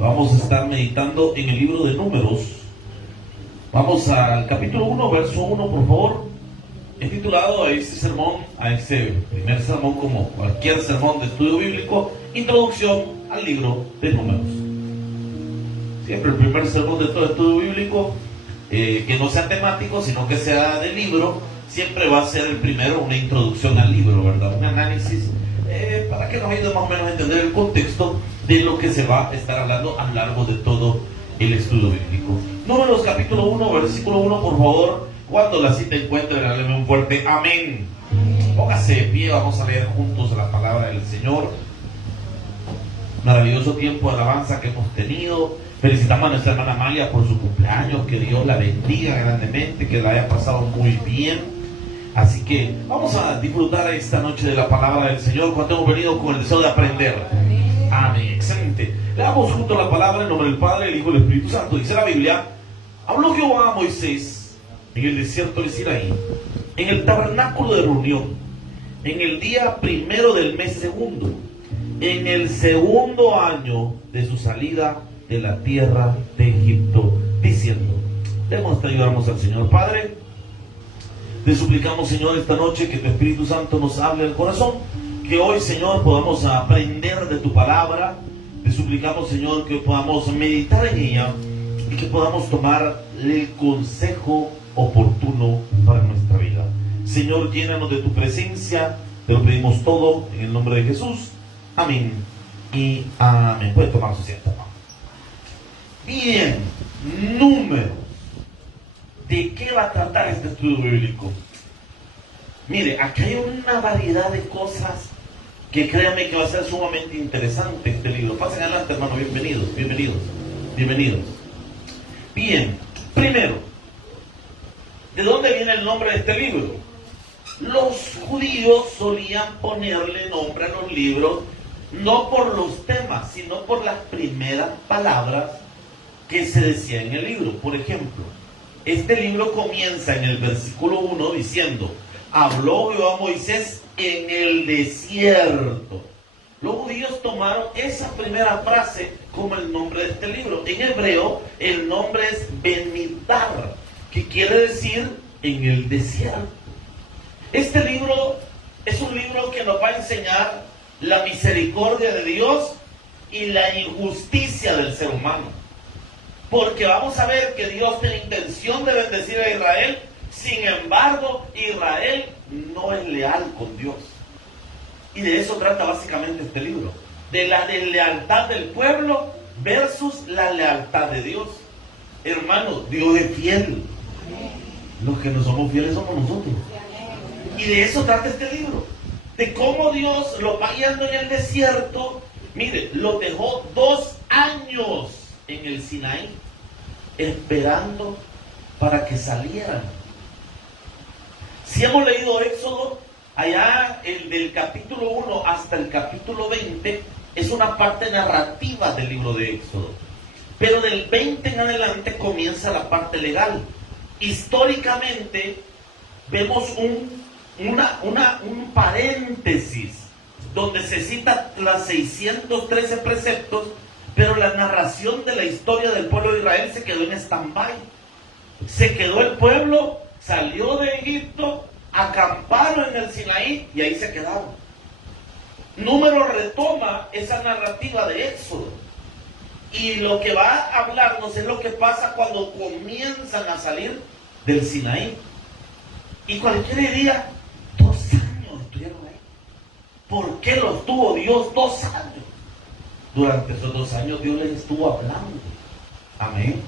Vamos a estar meditando en el libro de Números. Vamos al capítulo 1, verso 1, por favor. He titulado a este sermón, a este primer sermón, como cualquier sermón de estudio bíblico, Introducción al libro de Números. Siempre el primer sermón de todo estudio bíblico, que no sea temático, sino que sea de libro, siempre va a ser el primero, una introducción al libro, ¿verdad? Un análisis para que nos ayude más o menos a entender el contexto de lo que se va a estar hablando a lo largo de todo el estudio bíblico. Números capítulo 1, versículo 1, por favor. Cuando la cita encuentre, regáleme un fuerte amén. Póngase de pie, vamos a leer juntos la palabra del Señor. Maravilloso tiempo de alabanza que hemos tenido. Felicitamos a nuestra hermana Amalia por su cumpleaños. Que Dios la bendiga grandemente, que la haya pasado muy bien. Así que vamos a disfrutar esta noche de la palabra del Señor, cuando hemos venido con el deseo de aprender. Amén. Excelente. Leamos juntos la palabra en nombre del Padre, el Hijo y el Espíritu Santo. Dice la Biblia: habló Jehová a Moisés en el desierto de Sinaí, en el tabernáculo de reunión, en el día primero del mes segundo, en el segundo año de su salida de la tierra de Egipto, diciendo. Demos te ayudamos al Señor. Padre, te suplicamos, Señor, esta noche que tu Espíritu Santo nos hable al corazón, que hoy, Señor, podamos aprender de tu palabra. Te suplicamos, Señor, que podamos meditar en ella y que podamos tomar el consejo oportuno para nuestra vida. Señor, llénanos de tu presencia, te lo pedimos todo en el nombre de Jesús. Amén y amén. Puede tomar su asiento. Bien, Números. ¿De qué va a tratar este estudio bíblico? Mire, aquí hay una variedad de cosas que créanme que va a ser sumamente interesante este libro. Pasen adelante, hermano, bienvenidos. Bien, primero, ¿de dónde viene el nombre de este libro? Los judíos solían ponerle nombre a los libros no por los temas, sino por las primeras palabras que se decían en el libro. Por ejemplo, este libro comienza en el versículo 1 diciendo: habló Jehová a Moisés en el desierto. Los judíos tomaron esa primera frase como el nombre de este libro. En hebreo el nombre es Bemidbar, que quiere decir en el desierto. Este libro es un libro que nos va a enseñar la misericordia de Dios y la injusticia del ser humano. Porque vamos a ver que Dios tiene intención de bendecir a Israel. Sin embargo, Israel no es leal con Dios. Y de eso trata básicamente este libro. De la deslealtad del pueblo versus la lealtad de Dios. Hermano, Dios es fiel. Los que no somos fieles somos nosotros. Y de eso trata este libro. De cómo Dios lo va guiando en el desierto. Mire, lo dejó 2 años en el Sinaí, esperando para que salieran. Si hemos leído Éxodo, allá del capítulo 1 hasta el capítulo 20, es una parte narrativa del libro de Éxodo. Pero del 20 en adelante comienza la parte legal. Históricamente vemos un paréntesis donde se citan las 613 preceptos, pero la narración de la historia del pueblo de Israel se quedó en stand-by. Se quedó el pueblo, salió de Egipto, acamparon en el Sinaí y ahí se quedaron. Números retoma esa narrativa de Éxodo. Y lo que va a hablarnos es lo que pasa cuando comienzan a salir del Sinaí. Y cualquiera diría, 2 años estuvieron ahí. ¿Por qué los tuvo Dios 2 años? Durante esos 2 años Dios les estuvo hablando. Amén.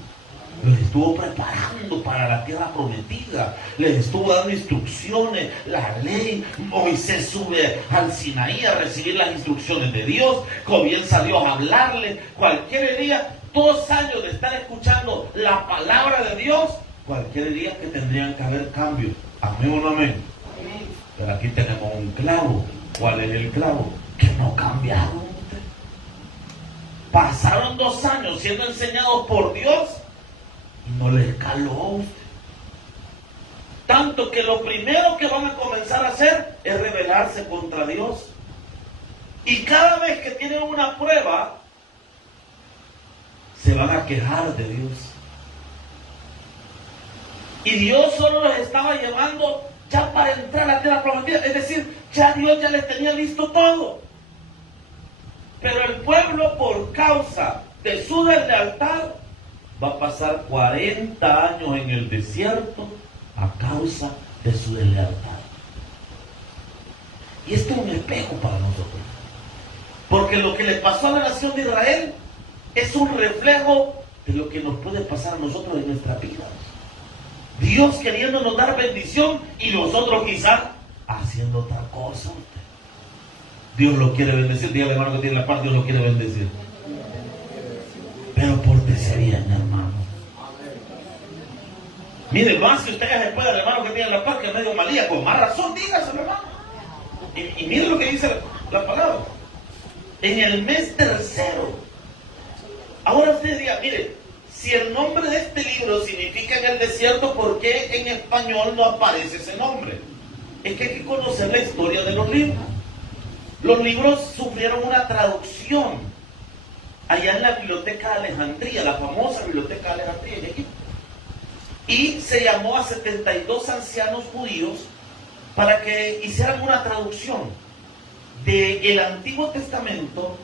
Los estuvo preparando para la tierra prometida. Les estuvo dando instrucciones, la ley. Moisés sube al Sinaí a recibir las instrucciones de Dios. Comienza Dios a hablarle. Cualquier día, 2 años de estar escuchando la palabra de Dios, cualquier día que tendrían que haber cambios. Amén o no amén. Pero aquí tenemos un clavo. ¿Cuál es el clavo? Que no cambiaron. Pasaron 2 años siendo enseñados por Dios y no les caló a usted. Tanto que lo primero que van a comenzar a hacer es rebelarse contra Dios. Y cada vez que tienen una prueba, se van a quejar de Dios. Y Dios solo los estaba llevando ya para entrar a la tierra prometida. Es decir, ya Dios ya les tenía listo todo. Pero el pueblo, por causa de su deslealtad, va a pasar 40 años en el desierto a causa de su deslealtad. Y esto es un espejo para nosotros. Porque lo que le pasó a la nación de Israel es un reflejo de lo que nos puede pasar a nosotros en nuestra vida. Dios queriéndonos dar bendición y nosotros quizás haciendo otra cosa. Dios lo quiere bendecir. Dígale, hermano, que tiene la paz, Dios lo quiere bendecir. Pero pórtese bien, hermano. Mire, más si usted ya se puede, hermano, que tiene la paz, que es medio malía, con más razón, dígaselo, hermano. Y mire lo que dice la palabra. En el mes tercero. Ahora usted diga, mire, si el nombre de este libro significa en el desierto, ¿por qué en español no aparece ese nombre? Es que hay que conocer la historia de los libros. Los libros sufrieron una traducción allá en la Biblioteca de Alejandría, la famosa Biblioteca de Alejandría en Egipto. Y se llamó a 72 ancianos judíos para que hicieran una traducción del Antiguo Testamento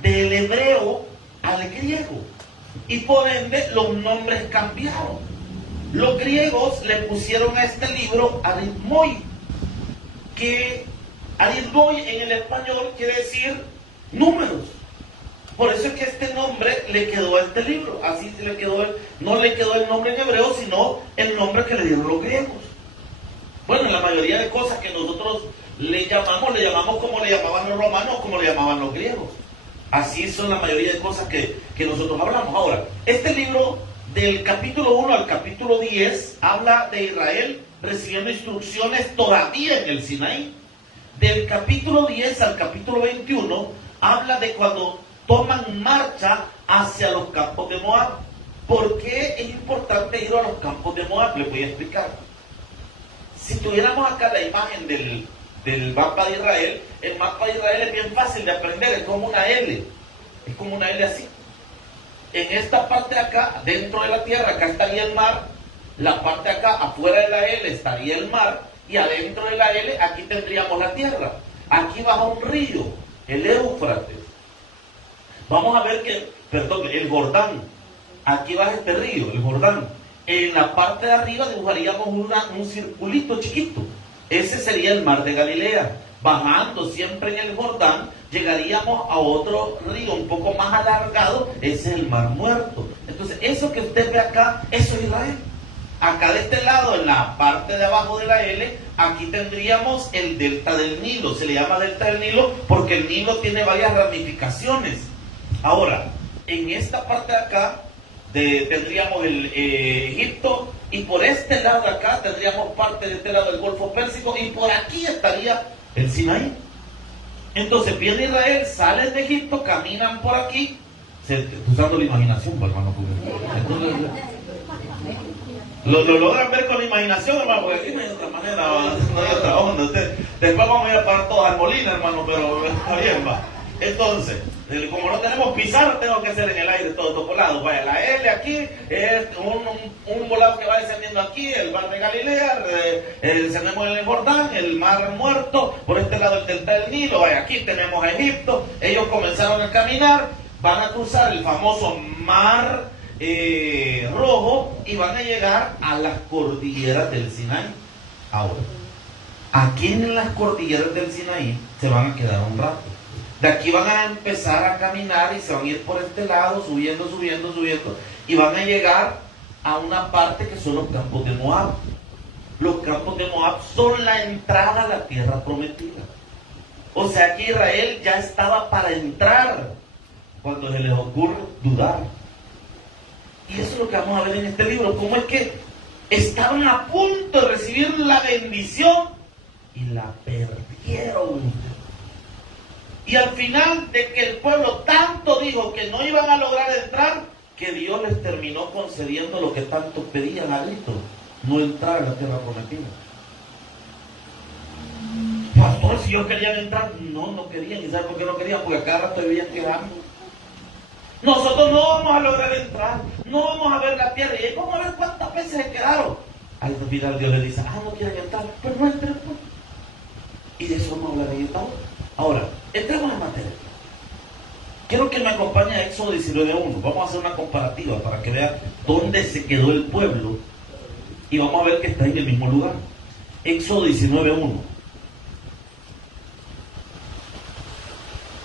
del hebreo al griego. Y por ende los nombres cambiaron. Los griegos le pusieron a este libro aritmoi, que aritmoi en el español quiere decir números. Por eso es que este nombre le quedó a este libro. Así le quedó no le quedó el nombre en hebreo, sino el nombre que le dieron los griegos. Bueno, la mayoría de cosas que nosotros le llamamos como le llamaban los romanos, como le llamaban los griegos. Así son la mayoría de cosas que nosotros hablamos. Ahora, este libro del capítulo 1 al capítulo 10 habla de Israel recibiendo instrucciones todavía en el Sinaí. Del capítulo 10 al capítulo 21 habla de cuando toman marcha hacia los campos de Moab. ¿Por qué es importante ir a los campos de Moab? Les voy a explicar. Si tuviéramos acá la imagen del mapa de Israel, el mapa de Israel es bien fácil de aprender, es como una L, es como una L así. En esta parte de acá, dentro de la tierra, acá estaría el mar, la parte de acá, afuera de la L, estaría el mar, y adentro de la L, aquí tendríamos la tierra. Aquí baja un río, el Éufrates. Vamos a ver que, el Jordán, aquí baja este río, el Jordán. En la parte de arriba dibujaríamos un circulito chiquito. Ese sería el mar de Galilea. Bajando siempre en el Jordán, llegaríamos a otro río un poco más alargado, ese es el mar Muerto. Entonces, eso que usted ve acá, eso es Israel. Acá de este lado, en la parte de abajo de la L, aquí tendríamos el delta del Nilo. Se le llama delta del Nilo porque el Nilo tiene varias ramificaciones. Ahora, en esta parte de acá, tendríamos el Egipto, y por este lado de acá tendríamos parte de este lado del Golfo Pérsico, y por aquí estaría el Sinaí. Entonces viene Israel, salen de Egipto, caminan por aquí, usando la imaginación, hermano. Entonces, lo logran ver con la imaginación, hermano, porque aquí no hay otra manera, no hay otra onda. Después vamos a ir a parar todos al molino, hermano, pero está bien, va. Entonces, como no tenemos pizarra, tengo que hacer en el aire todo volado. Vaya, la L aquí es un volado que va descendiendo aquí, el mar de Galilea, descendemos en el Jordán, el mar Muerto, por este lado el delta del Nilo. Vaya, aquí tenemos a Egipto. Ellos comenzaron a caminar, van a cruzar el famoso mar Rojo y van a llegar a las cordilleras del Sinaí. Ahora, aquí en las cordilleras del Sinaí se van a quedar un rato. De aquí van a empezar a caminar y se van a ir por este lado, subiendo, y van a llegar a una parte que son los campos de Moab. Los campos de Moab son la entrada a la tierra prometida. O sea que Israel ya estaba para entrar cuando se les ocurre dudar. Y eso es lo que vamos a ver en este libro, cómo es que estaban a punto de recibir la bendición y la perdieron. Y al final de que el pueblo tanto dijo que no iban a lograr entrar, que Dios les terminó concediendo lo que tanto pedían a gritos: no entrar a la tierra prometida. Pastor, si ellos querían entrar, no querían. ¿Y sabe por qué no querían? Porque a cada rato vivían quejando. Nosotros no vamos a lograr entrar, no vamos a ver la tierra. Y vamos a ver cuántas veces se quedaron. Al final Dios le dice, no quieren entrar, pues no entren, pues. Y de eso vamos a hablar ahí esta hora. Ahora, entremos en materia. Quiero que me acompañe a Éxodo 19:1. Vamos a hacer una comparativa para que vean dónde se quedó el pueblo. Y vamos a ver que está en el mismo lugar. Éxodo 19:1.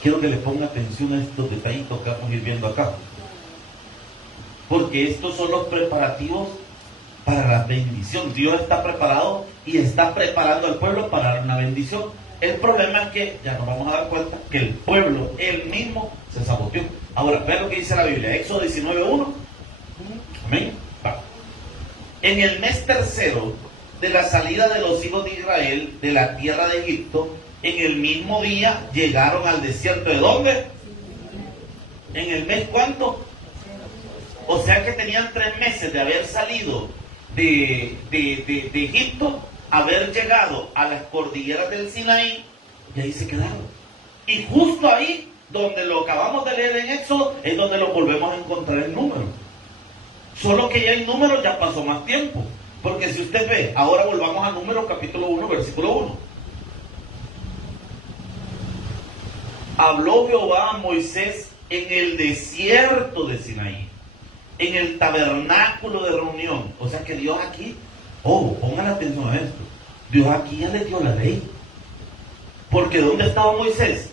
Quiero que le ponga atención a estos detallitos que vamos a ir viendo acá. Porque estos son los preparativos para la bendición. Dios está preparado y está preparando al pueblo para dar una bendición. El problema es que ya nos vamos a dar cuenta que el pueblo, él mismo, se saboteó. Ahora, vean lo que dice la Biblia. Éxodo 19:1. Amén. Va. En el mes tercero de la salida de los hijos de Israel de la tierra de Egipto, en el mismo día llegaron al desierto. ¿De dónde? ¿En el mes cuánto? O sea que tenían 3 meses de haber salido de Egipto, haber llegado a las cordilleras del Sinaí, y ahí se quedaron. Y justo ahí, donde lo acabamos de leer en Éxodo, es donde lo volvemos a encontrar en número. Solo que ya en número ya pasó más tiempo. Porque si usted ve, ahora volvamos a Números capítulo 1, versículo 1. Habló Jehová a Moisés en el desierto de Sinaí, en el tabernáculo de reunión. O sea que Dios aquí, pongan atención a esto, Dios aquí ya le dio la ley. Porque ¿dónde estaba Moisés?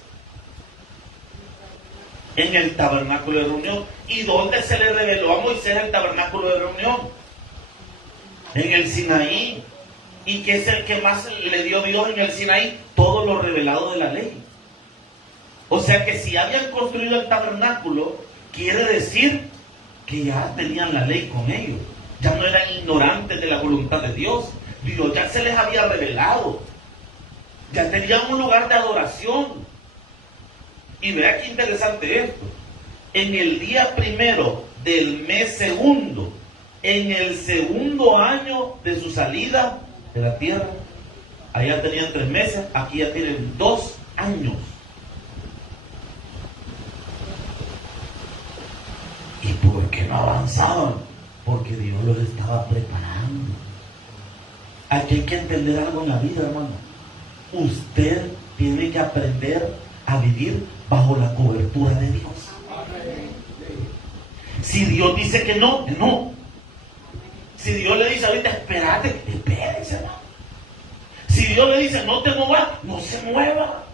En el tabernáculo de reunión. ¿Y dónde se le reveló a Moisés el tabernáculo de reunión? En el Sinaí. ¿Y qué es el que más le dio Dios en el Sinaí? Todo lo revelado de la ley. O sea que si habían construido el tabernáculo, quiere decir que ya tenían la ley con ellos. Ya no eran ignorantes de la voluntad de Dios. Dios ya se les había revelado. Ya tenían un lugar de adoración. Y vea qué interesante esto. En el día primero del mes segundo, en el segundo año de su salida de la tierra, allá tenían 3 meses, aquí ya tienen 2 años. ¿Y por qué no avanzaban? Porque Dios los estaba preparando. Aquí hay que entender algo en la vida, hermano. Usted tiene que aprender a vivir bajo la cobertura de Dios. Si Dios dice que no, no. Si Dios le dice ahorita, espérate, espérese, hermano. Si Dios le dice, no te muevas, no se mueva.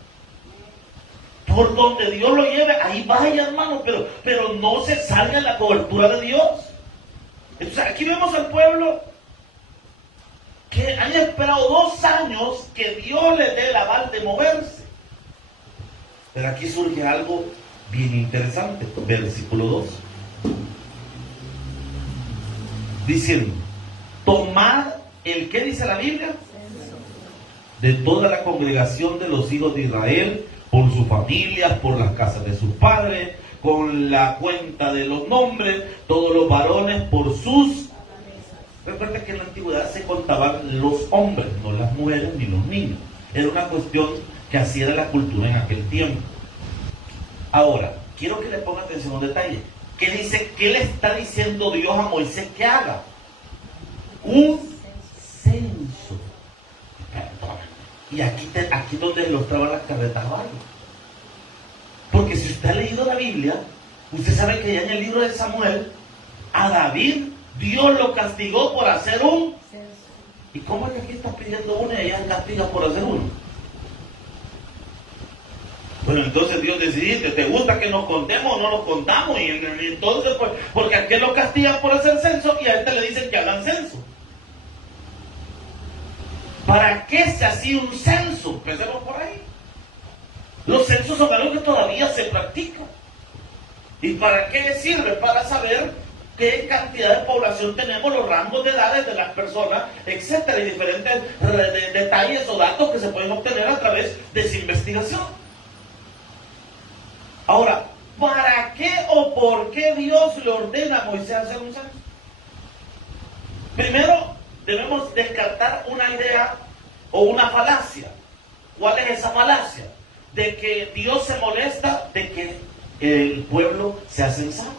Por donde Dios lo lleve, ahí vaya, hermano, pero no se salga de la cobertura de Dios. Entonces aquí vemos al pueblo que han esperado 2 años que Dios les dé el aval de moverse. Pero aquí surge algo bien interesante. Versículo 2. Diciendo, tomad el, ¿qué dice la Biblia? De toda la congregación de los hijos de Israel, por sus familias, por las casas de sus padres, con la cuenta de los nombres, todos los varones por sus... Recuerda que en la antigüedad se contaban los hombres, no las mujeres ni los niños. Era una cuestión que así era la cultura en aquel tiempo. Ahora, quiero que le ponga atención a un detalle. ¿Qué dice? ¿Qué le está diciendo Dios a Moisés que haga? Un censo. Y aquí donde los traban las carretas varios. Porque si usted ha leído la Biblia, usted sabe que ya en el libro de Samuel, a David, Dios lo castigó por hacer un censo. ¿Y cómo es que aquí está pidiendo uno y allá castiga por hacer uno? Bueno, entonces Dios decide, ¿te gusta que nos contemos o no nos contamos? Y entonces, pues, porque a aquel lo castigan por hacer censo y a este le dicen que hagan censo. ¿Para qué se hacía un censo? Empecemos por ahí. Los censos son algo que todavía se practica. ¿Y para qué sirve? Para saber qué cantidad de población tenemos, los rangos de edades de las personas, etcétera, y diferentes detalles o datos que se pueden obtener a través de esa investigación. Ahora, ¿para qué o por qué Dios le ordena a Moisés hacer un censo? Primero, debemos descartar una idea o una falacia. ¿Cuál es esa falacia? De que Dios se molesta de que el pueblo sea censado.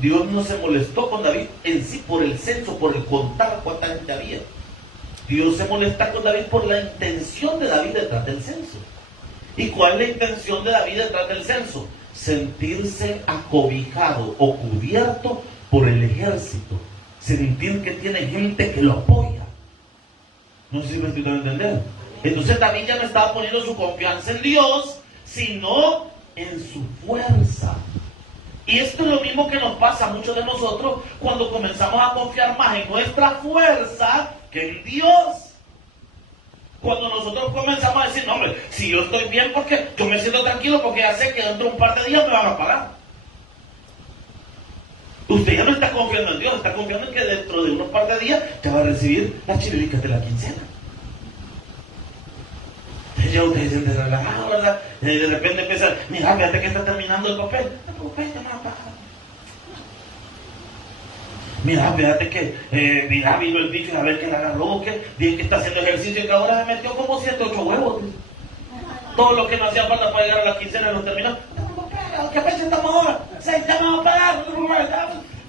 Dios no se molestó con David en sí por el censo, por el contar cuánta gente había. Dios se molesta con David por la intención de David detrás del censo. ¿Y cuál es la intención de David detrás del censo? Sentirse acobijado o cubierto por el ejército. Sentir que tiene gente que lo apoya. No sé si me estoy dando a entender. Entonces David ya no estaba poniendo su confianza en Dios, sino en su fuerza. Y esto es lo mismo que nos pasa a muchos de nosotros cuando comenzamos a confiar más en nuestra fuerza que en Dios. Cuando nosotros comenzamos a decir, no hombre, si yo estoy bien porque yo me siento tranquilo porque ya sé que dentro de un par de días me van a pagar. Usted ya no está confiando en Dios, está confiando en que dentro de unos par de días te va a recibir las chirilicas de la quincena. Entonces ya usted se siente relajado, ¿verdad? Y de repente empieza, mira, fíjate que está terminando el papel. No te preocupes, te van a pagar. Mira, fíjate que, mira, vino el bicho a ver que la agarró, que dije que está haciendo ejercicio y que ahora se metió como 7, 8 huevos. Todo lo que no hacía falta para llegar a la quincena lo terminó. ¿Qué fecha estamos ahora? 6, ya me van a pagar.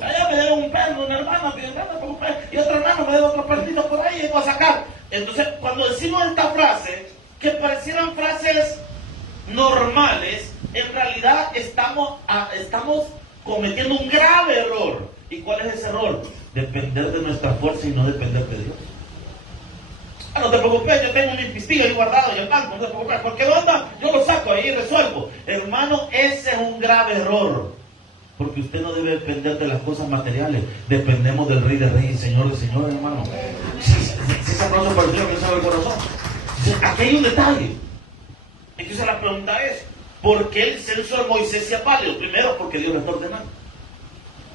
Allá me debe un perro, una hermana, y otro hermano me debe otro perrito por ahí y voy a sacar. Entonces, cuando decimos esta frase, que parecieran frases normales, en realidad estamos cometiendo un grave error. ¿Y cuál es ese error? Depender de nuestra fuerza y no depender de Dios. No te preocupes, yo tengo mi pistillo ahí guardado en el banco, no te preocupes, porque onda, yo lo saco ahí y resuelvo. Hermano, ese es un grave error, porque usted no debe depender de las cosas materiales, dependemos del Rey de Reyes y Señor de Señores, hermano. Si ese aplauso para el Señor que sabe el corazón. Aquí hay un detalle. Entonces la pregunta es, ¿por qué el censo de Moisés sea válido? Primero, porque Dios lo está ordenando.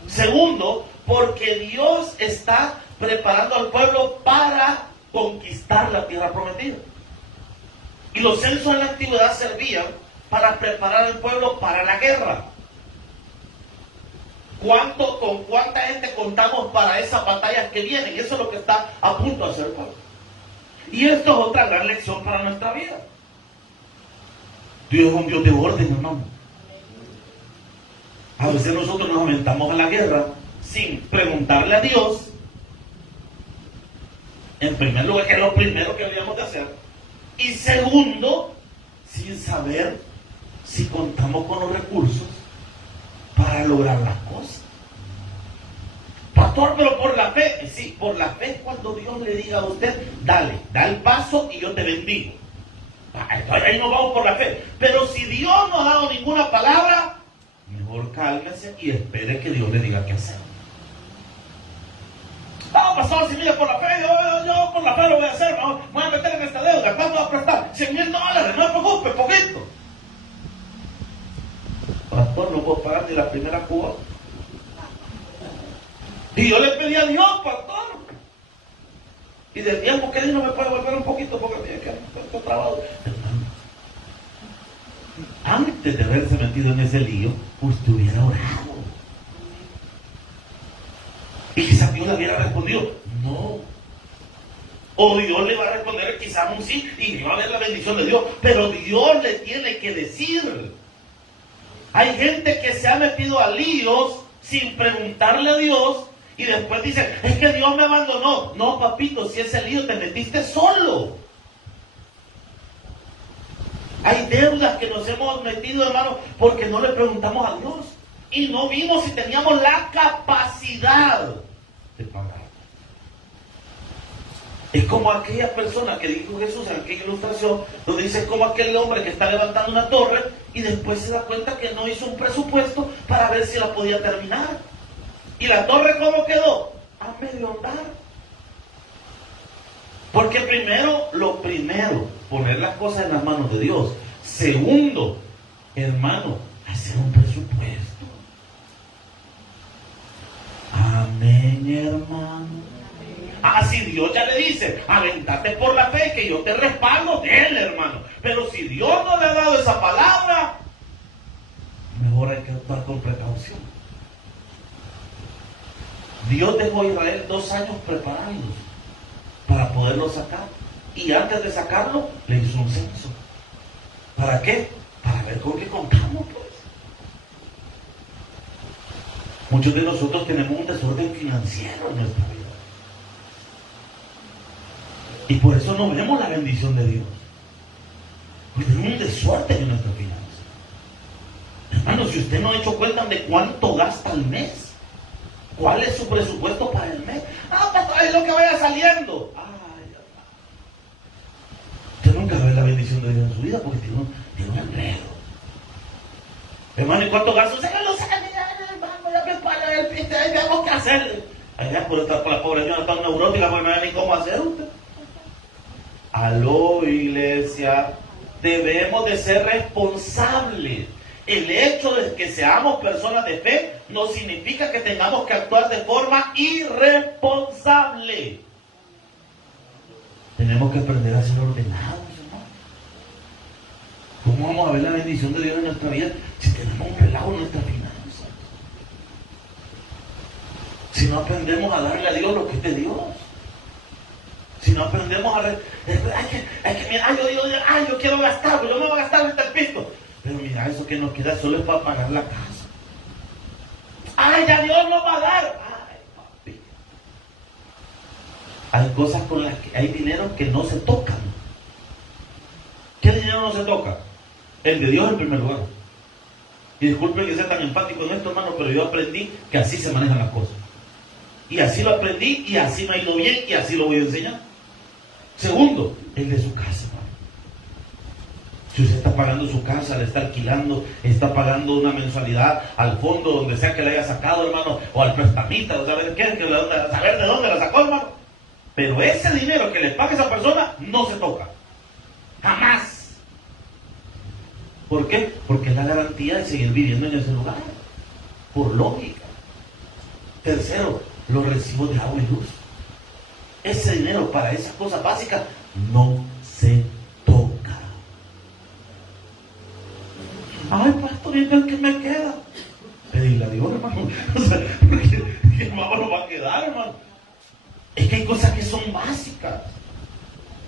Segundo, porque Dios está preparando al pueblo para conquistar la tierra prometida. Y los censos en la antigüedad servían para preparar al pueblo para la guerra. ¿Con cuánta gente contamos para esas batallas que vienen? Eso es lo que está a punto de hacer el pueblo. Y esto es otra gran lección para nuestra vida. Dios es un Dios de orden, hermano. A veces nosotros nos aventamos a la guerra sin preguntarle a Dios. En primer lugar, que es lo primero que deberíamos de hacer. Y segundo, sin saber si contamos con los recursos para lograr las cosas. Pastor, pero por la fe. Sí, por la fe, cuando Dios le diga a usted, dale, da el paso y yo te bendigo. Ahí nos vamos por la fe. Pero si Dios no ha dado ninguna palabra, mejor cálmese y espere que Dios le diga qué hacer. Pastor, si mira, por la fe, yo por la fe lo voy a hacer, voy a meter en esta deuda. ¿Cuánto va a prestar? $100,000, no me preocupe, poquito. Pastor, no puedo pagar ni la primera cuota. Y yo le pedí a Dios, pastor. Y del tiempo que Dios no me puede volver un poquito porque tiene que hacer trabajo. Antes de haberse metido en ese lío, usted hubiera orado. Y quizás Dios le hubiera respondido, no. O Dios le va a responder quizás un sí y va a haber la bendición de Dios. Pero Dios le tiene que decir. Hay gente que se ha metido a líos sin preguntarle a Dios y después dice, es que Dios me abandonó. No, papito, si ese lío te metiste solo. Hay deudas que nos hemos metido, hermano, porque no le preguntamos a Dios. Y no vimos si teníamos la capacidad de pagar. Es como aquella persona que dijo Jesús en aquella ilustración, donde dice como aquel hombre que está levantando una torre y después se da cuenta que no hizo un presupuesto para ver si la podía terminar. ¿Y la torre cómo quedó? A medio andar. Porque lo primero, poner las cosas en las manos de Dios. Segundo, hermano, hacer un presupuesto. Amén, hermano. Si Dios ya le dice, aventate por la fe, que yo te respaldo de él, hermano. Pero si Dios no le ha dado esa palabra, mejor hay que actuar con precaución. Dios dejó a Israel 2 años preparándose para poderlo sacar. Y antes de sacarlo, le hizo un censo. ¿Para qué? Para ver con qué contamos, pues. Muchos de nosotros tenemos un desorden financiero en nuestra vida. Y por eso no vemos la bendición de Dios. Porque tenemos un desorden en nuestra finanza. Hermano, si usted no ha hecho cuenta de cuánto gasta al mes, ¿cuál es su presupuesto para el mes? Pastor, es lo que vaya saliendo. Usted nunca ve la bendición de Dios en su vida porque tiene un enredo. Hermano, ¿y cuánto gasto? Usted no lo sabe, veamos qué hacer. Allá por la población tan neurótica, pues no hay ni cómo hacer usted. Aló, iglesia, debemos de ser responsables. El hecho de que seamos personas de fe no significa que tengamos que actuar de forma irresponsable. Tenemos que aprender a ser ordenados, hermano. ¿Cómo vamos a ver la bendición de Dios en nuestra vida si tenemos un relajo en nuestra finanza? Si no aprendemos a darle a Dios lo que es de Dios. Si no aprendemos a... yo quiero gastar, pero yo me voy a gastar hasta el pisto. Pero mira, eso que nos queda solo es para pagar la casa. Ya Dios nos va a dar. Papi. Hay cosas con las que hay dinero que no se tocan. ¿Qué dinero no se toca? El de Dios en primer lugar. Y disculpen que sea tan enfático en esto, hermano, pero yo aprendí que así se manejan las cosas. Y así lo aprendí, y así me ha ido bien, y así lo voy a enseñar. Segundo, el de su casa, hermano. Si usted está pagando su casa, le está alquilando, está pagando una mensualidad al fondo, donde sea que le haya sacado, hermano, o al prestamista, o saber saber de dónde la sacó, hermano. Pero ese dinero que le paga esa persona no se toca. Jamás. ¿Por qué? Porque es la garantía de seguir viviendo en ese lugar. Por lógica. Tercero, los recibos de agua y luz. Ese dinero para esas cosas básicas no se toca. Pastor, ¿y el que me queda? Pedirle a Dios, hermano. ¿Qué hermano nos va a quedar, hermano? Es que hay cosas que son básicas.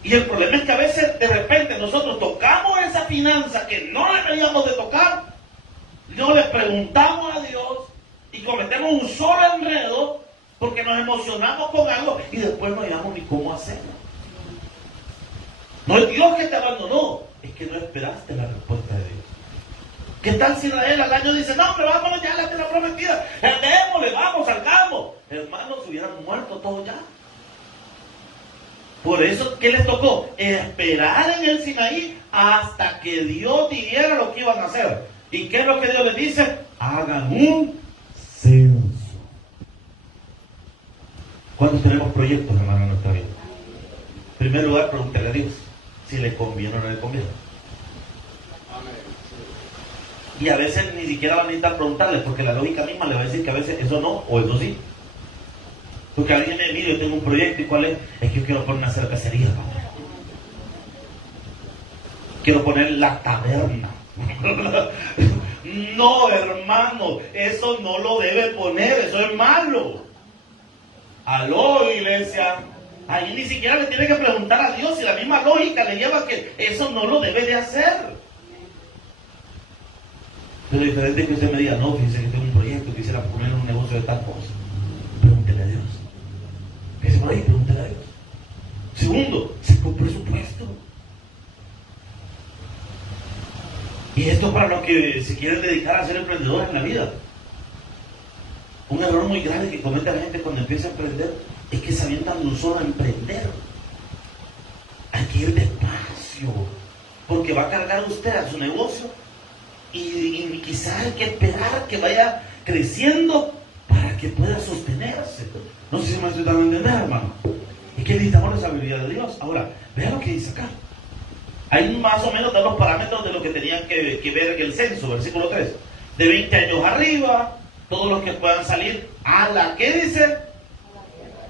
Y el problema es que a veces, de repente, nosotros tocamos esa finanza que no deberíamos de tocar. No le preguntamos a Dios y cometemos un solo enredo porque nos emocionamos con algo y después no sabemos ni cómo hacerlo. No es Dios que te abandonó, es que no esperaste la respuesta de Dios. ¿Qué tal si Israel al año dice, no, pero vámonos ya a la tierra prometida, démosle, vamos, salgamos? Hermanos, hubieran muerto todos ya. Por eso, ¿qué les tocó? Esperar en el Sinaí hasta que Dios dijera lo que iban a hacer. ¿Y qué es lo que Dios les dice? Hagan un censo. ¿Cuántos tenemos proyectos, hermano, en nuestra vida? En primer lugar, pregúntale a Dios si le conviene o no le conviene. Y a veces ni siquiera van a necesitar preguntarle, porque la lógica misma le va a decir que a veces eso no o eso sí. Porque alguien me mira, yo tengo un proyecto, ¿y cuál es? Es que yo quiero poner una cervecería, hermano. Quiero poner la taberna. No, hermano, eso no lo debe poner, eso es malo. Aló, iglesia. Ahí ni siquiera le tiene que preguntar a Dios, y la misma lógica le lleva a que eso no lo debe de hacer. Pero diferente que usted me diga, no, fíjese que tengo un proyecto, quisiera poner un negocio de tal cosa. Pregúntele a Dios. Fíjese por ahí, pregúntele a Dios. Segundo, sacó presupuesto. Y esto para los que se quieren dedicar a ser emprendedores en la vida. Un error muy grande que comete la gente cuando empieza a emprender es que se avientan de un solo a emprender. Hay que ir despacio, porque va a cargar usted a su negocio y quizás hay que esperar que vaya creciendo para que pueda sostenerse. No sé si me estoy dando a entender, hermano. Es que necesitamos la sabiduría de Dios. Ahora, vea lo que dice acá. Hay más o menos los parámetros de lo que tenían que ver en el censo, versículo 3. De 20 años arriba, todos los que puedan salir a la, ¿qué dice?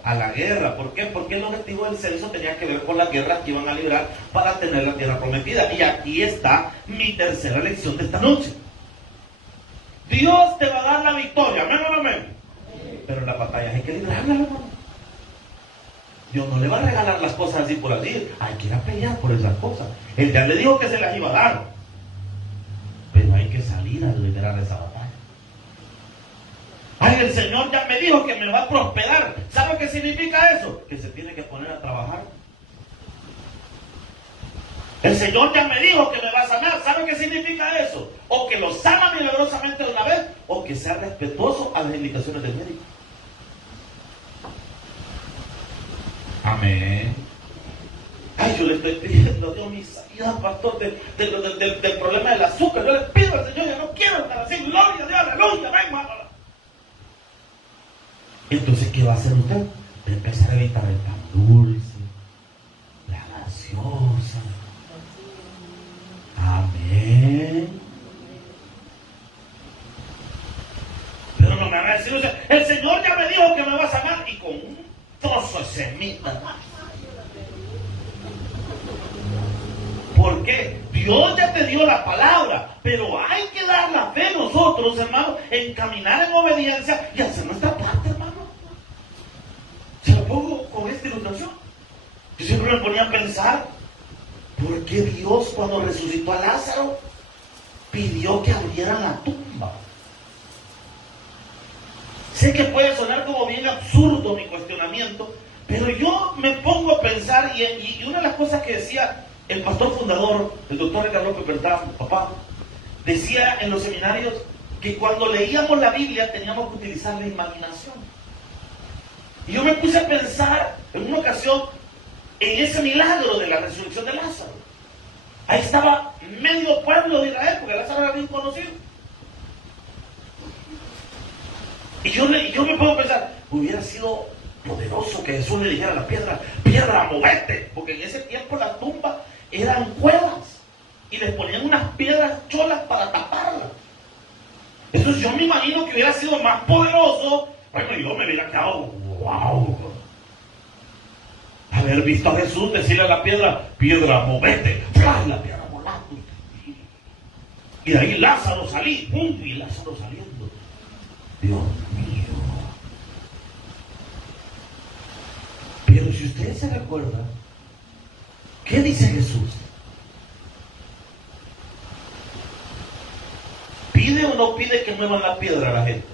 A la guerra. ¿Por qué? Porque el objetivo del censo tenía que ver con las guerras que iban a librar para tener la tierra prometida. Y aquí está mi tercera lección de esta noche. Dios te va a dar la victoria, amén o no amén. Pero en las batallas hay que librarlas, hermano. Dios no le va a regalar las cosas así por así. Hay que ir a pelear por esas cosas. Él ya le dijo que se las iba a dar. Pero hay que salir a liberar esa batalla. Ay, el Señor ya me dijo que me va a prosperar. ¿Sabe qué significa eso? Que se tiene que poner a trabajar. El Señor ya me dijo que me va a sanar. ¿Sabe qué significa eso? O que lo sana milagrosamente de una vez, o que sea respetuoso a las indicaciones del médico. Amén. Ay, yo le estoy pidiendo a Dios mi sanidad, pastor, del problema del azúcar. Yo le pido al Señor, yo no quiero estar así. Gloria a Dios, aleluya, venga. Entonces, ¿qué va a hacer usted? Va a empezar a evitar el pan dulce, la gaseosa. Amén. Pero no me van a decir, o sea, el Señor ya me dijo que me va a sanar, y con un trozo de semita. ¿Por qué? Dios ya te dio la palabra, pero hay que dar la fe nosotros, hermanos, en caminar en obediencia y hacer nuestra parte, hermano. Se lo pongo con esta ilustración. Yo siempre me ponía a pensar, ¿por qué Dios cuando resucitó a Lázaro pidió que abrieran la tumba? Sé que puede sonar como bien absurdo mi cuestionamiento, pero yo me pongo a pensar, y una de las cosas que decía el pastor fundador, el doctor Ricardo López Bertán, papá, decía en los seminarios que cuando leíamos la Biblia teníamos que utilizar la imaginación. Y yo me puse a pensar en una ocasión en ese milagro de la resurrección de Lázaro. Ahí estaba medio pueblo de Israel, porque Lázaro era bien conocido. Y yo me puedo pensar, hubiera sido poderoso que Jesús le dijera a la piedra, piedra, movete, porque en ese tiempo las tumbas eran cuevas y les ponían unas piedras cholas para taparlas. Entonces yo me imagino que hubiera sido más poderoso. Bueno, yo me hubiera quedado, wow, haber visto a Jesús decirle a la piedra, piedra, movete, y la piedra volando. Y de ahí Lázaro salí, ¡pum! Y Lázaro saliendo. Dios mío. Pero si usted se recuerda, ¿qué dice Jesús? ¿Pide o no pide que muevan la piedra a la gente?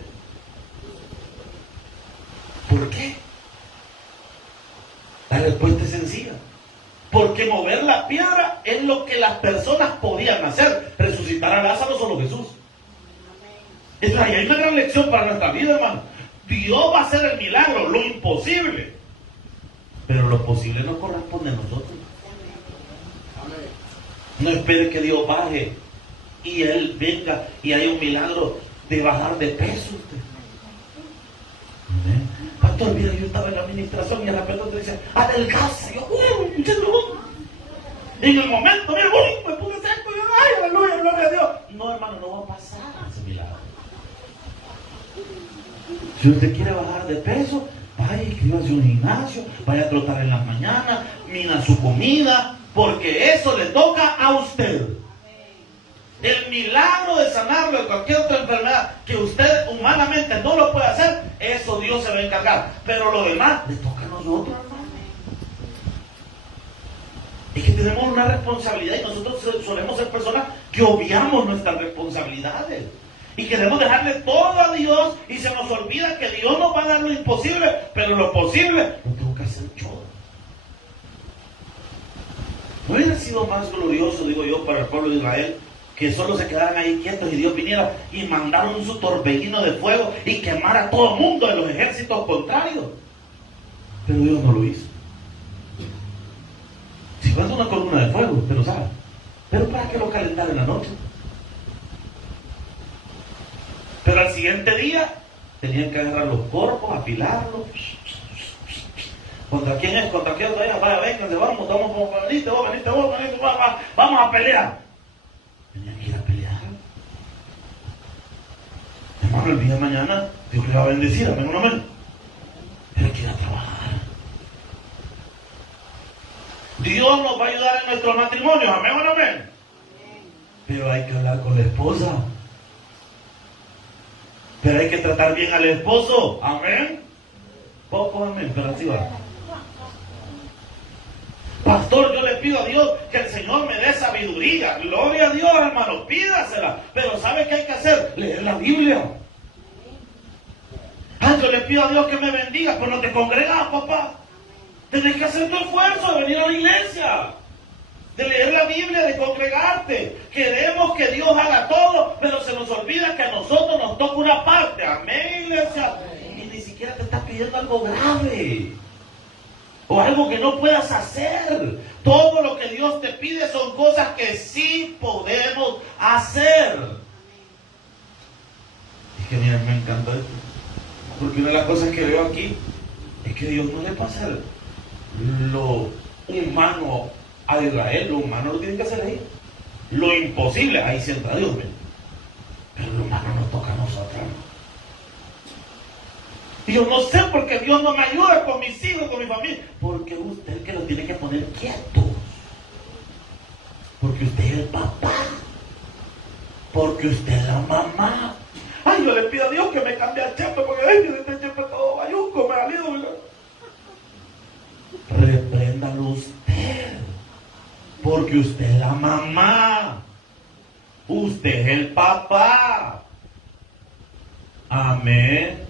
¿Por qué? La respuesta es sencilla. Porque mover la piedra es lo que las personas podían hacer. Resucitar a Lázaro solo Jesús. Entonces ahí hay una gran lección para nuestra vida, hermano. Dios va a hacer el milagro, lo imposible. Pero lo posible no corresponde a nosotros. No espere que Dios baje y Él venga y haya un milagro de bajar de peso. Pastor, mira, yo estaba en la administración y de repente te dice, adelgaza. Yo, en el momento, mira, me puse seco. Yo, ay, aleluya, gloria a Dios. No, hermano, no va a pasar ese milagro. Si usted quiere bajar de peso, vaya y inscríbase a un gimnasio, vaya a trotar en las mañanas, mina su comida, porque eso le toca a usted. El milagro de sanarlo de cualquier otra enfermedad que usted humanamente no lo puede hacer, eso Dios se va a encargar. Pero lo demás le toca a nosotros, hermano. Es que tenemos una responsabilidad y nosotros solemos ser personas que obviamos nuestras responsabilidades. Y queremos dejarle todo a Dios y se nos olvida que Dios nos va a dar lo imposible, pero lo posible lo tengo que hacer yo. ¿No hubiera sido más glorioso, digo yo, para el pueblo de Israel, que solo se quedaran ahí quietos y Dios viniera y mandaron su torbellino de fuego y quemara a todo el mundo de los ejércitos contrarios? Pero Dios no lo hizo. Si fuera una columna de fuego, usted lo sabe. Pero ¿para qué lo calentar en la noche? Pero al siguiente día tenían que agarrar los corpos, afilarlos. ¿Contra quién es? ¿Contra quién? Vaya, vénganse, vamos, veniste vos, vamos a pelear. Tenían que ir a pelear. Hermano, el día de mañana Dios le va a bendecir, amén o no amén. Pero hay que ir a trabajar. Dios nos va a ayudar en nuestros matrimonios, amén o no amén. Pero hay que hablar con la esposa. Pero hay que tratar bien al esposo. Amén. Poco amén, pero así va. Pastor, yo le pido a Dios que el Señor me dé sabiduría. Gloria a Dios, hermano, pídasela. Pero ¿sabe qué hay que hacer? Leer la Biblia. yo le pido a Dios que me bendiga, pero no te congregas, papá. Tenés que hacer tu esfuerzo de venir a la iglesia, de leer la Biblia, de congregarte. Queremos que Dios haga todo, pero se nos olvida que a nosotros nos toca una parte. Amén, iglesia. Y ni siquiera te está pidiendo algo grave o algo que no puedas hacer. Todo lo que Dios te pide son cosas que sí podemos hacer. Es que mira, me encanta esto, porque una de las cosas que veo aquí es que Dios no le pasa lo humano a Israel. Lo humano lo tiene que hacer ahí. Lo imposible, ahí sí entra Dios, ¿ven? Pero lo humano nos toca a nosotros. Y yo no sé por qué Dios no me ayuda con mis hijos, con mi familia. Porque usted es el que lo tiene que poner quieto. Porque usted es el papá. Porque usted es la mamá. Ay, yo le pido a Dios que me cambie el chepe, porque ay, este chepe todo bayunco, me ha salido, ¿verdad? Repréndalo usted. Porque usted es la mamá. Usted es el papá. Amén.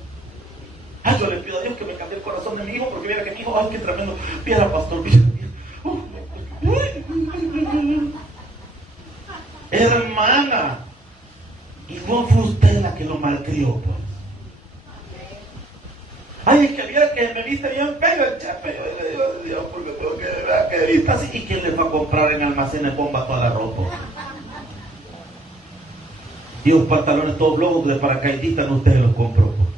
Ay, yo le pido a Dios que me cambie el corazón de mi hijo, porque viera que mi hijo, ay, qué tremendo. Viera, pastor, viera. Hermana, y no fue usted la que lo malcrió, pues. Ay, es que viera que me viste bien feo el chepe. Yo le digo a Dios, porque tengo que ver que viste así. ¿Y quién les va a comprar en almacenes bomba toda la ropa? Y los pantalones todos blogos de paracaidistas, no ustedes los compró, pues.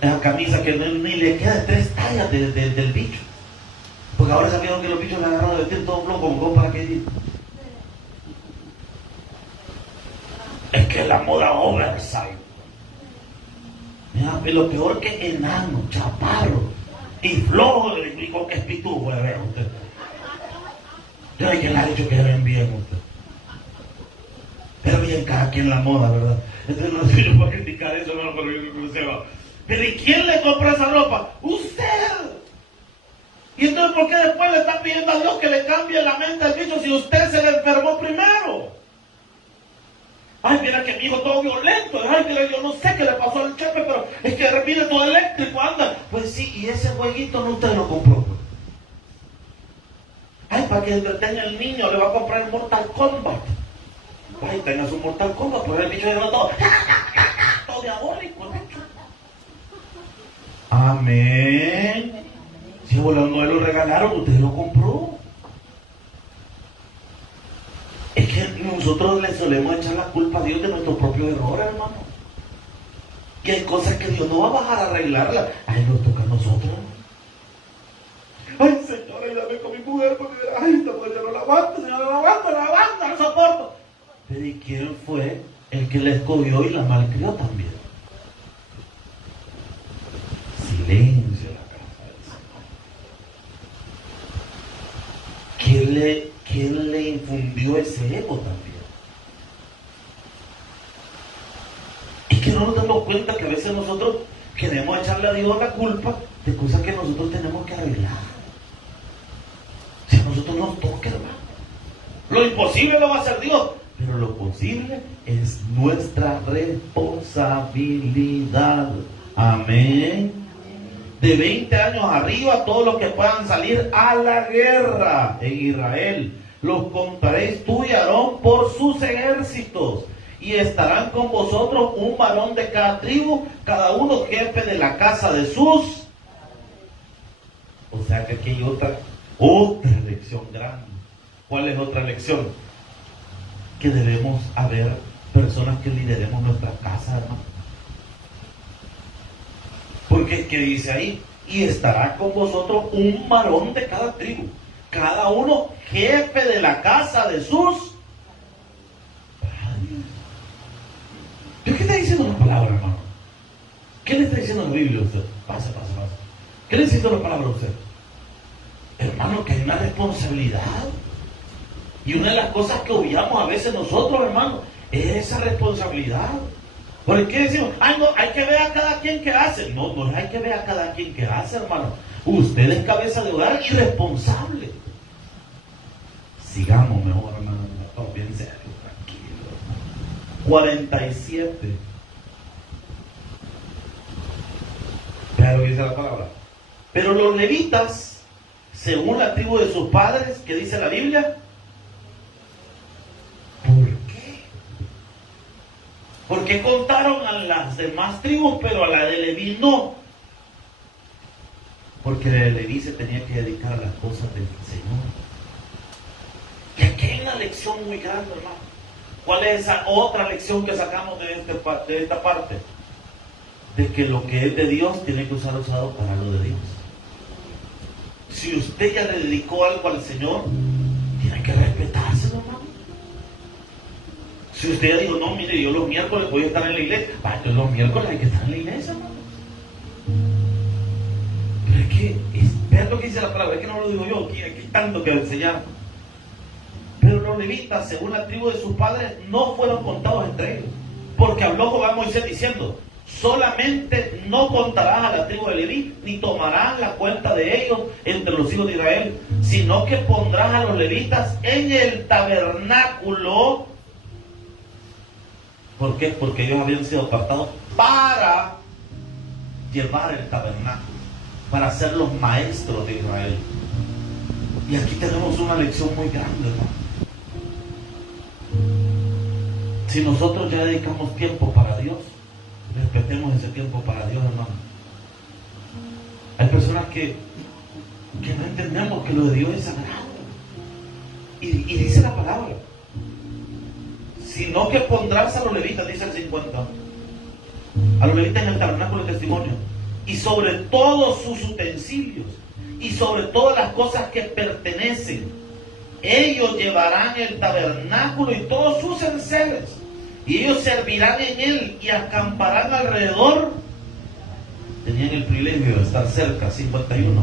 Esa camisa que ni le queda de 3 tallas del bicho. Porque ahora sabieron que los bichos le agarraron de vestir todo blog como paracaidistas. Es que la moda oversize. Mira, lo peor que enano, chaparro y flojo, y con que es pitú, puede ver usted. Yo hay quien le ha dicho que ven bien usted. Pero bien cada quien la moda, ¿verdad? Entonces no sé yo para criticar eso, hermano, pero yo creo que se va. Pero ¿y quién le compró esa ropa? ¡Usted! Y entonces, ¿por qué después le está pidiendo a Dios que le cambie la mente al bicho si usted se le enfermó primero? Ay, mira que mi hijo todo violento. Ay, mira, yo no sé qué le pasó al chepe, pero es que viene todo eléctrico, anda. Pues sí, y ese jueguito no usted lo compró. Ay, para que entretenga al niño, le va a comprar el Mortal Kombat. Ay, tenga su Mortal Kombat, pues el bicho ya no todo. Todo diabólico, ¿no? Amén. Si a no le lo regalaron, usted lo compró. Es que nosotros le solemos echar la culpa a Dios de nuestros propios errores, hermano. Y hay cosas que Dios no va a bajar a arreglarlas. Ay, nos toca a nosotros. Ay, Señor, ayúdame con mi mujer, porque ay, esta mujer ya no la aguanto, Señor, no la aguanto, no soporto. Pero ¿y quién fue el que la escogió y la malcrió también? Silencio en la casa del Señor. ¿Quién le infundió ese ego también? Es que no nos damos cuenta que a veces nosotros queremos echarle a Dios la culpa de cosas que nosotros tenemos que arreglar. Si a nosotros nos toca, hermano. Lo imposible lo va a hacer Dios, pero lo posible es nuestra responsabilidad. Amén. De 20 años arriba, todos los que puedan salir a la guerra en Israel, los contaréis tú y Aarón por sus ejércitos, y estarán con vosotros un varón de cada tribu, cada uno jefe de la casa de sus. O sea que aquí hay otra lección grande. ¿Cuál es otra lección? Que debemos haber personas que lideremos nuestra casa, hermano. Porque, ¿qué dice ahí? Y estará con vosotros un varón de cada tribu, cada uno jefe de la casa de sus. ¿Pero qué está diciendo la palabra, hermano? ¿Qué le está diciendo la Biblia a usted? Pase. ¿Qué le está diciendo la palabra a usted? Hermano, que hay una responsabilidad. Y una de las cosas que obviamos a veces nosotros, hermano, es esa responsabilidad. ¿Por qué decimos? Ay, no, hay que ver a cada quien que hace. No hay que ver a cada quien que hace, hermano. Usted es cabeza de hogar y responsable. Sigamos mejor, hermano. Estamos bien serios, tranquilos. 47. Vea lo que dice la palabra. Pero los levitas, según la tribu de sus padres, ¿qué dice la Biblia? ¿Por qué? ¿Por qué contaron a las demás tribus, pero a la de Leví no? Porque la de Leví se tenía que dedicar a las cosas del Señor. Y aquí hay una lección muy grande, hermano. ¿Cuál es esa otra lección que sacamos de esta parte? De que lo que es de Dios tiene que ser usado para lo de Dios. Si usted ya le dedicó algo al Señor, tiene que respetárselo, hermano. Si usted ya dijo, no, mire, yo los miércoles voy a estar en la iglesia, entonces los miércoles hay que estar en la iglesia, hermano. Pero es que, vean lo que dice la palabra, es que no lo digo yo, aquí hay tanto que enseñar. Pero los levitas, según la tribu de sus padres, no fueron contados entre ellos. Porque habló Jehová a Moisés diciendo, solamente no contarás a la tribu de Leví, ni tomarás la cuenta de ellos entre los hijos de Israel, sino que pondrás a los levitas en el tabernáculo. ¿Por qué? Porque ellos habían sido apartados para llevar el tabernáculo, para ser los maestros de Israel. Y aquí tenemos una lección muy grande, hermano. Si nosotros ya dedicamos tiempo para Dios, respetemos ese tiempo para Dios, hermano. Hay personas que no entendemos que lo de Dios es sagrado. Y dice la palabra, sino que pondrás a los levitas, dice el 50, a los levitas en el tabernáculo de testimonio, y sobre todos sus utensilios, y sobre todas las cosas que pertenecen, ellos llevarán el tabernáculo y todos sus enseres, y ellos servirán en él y acamparán alrededor. Tenían el privilegio de estar cerca, 51.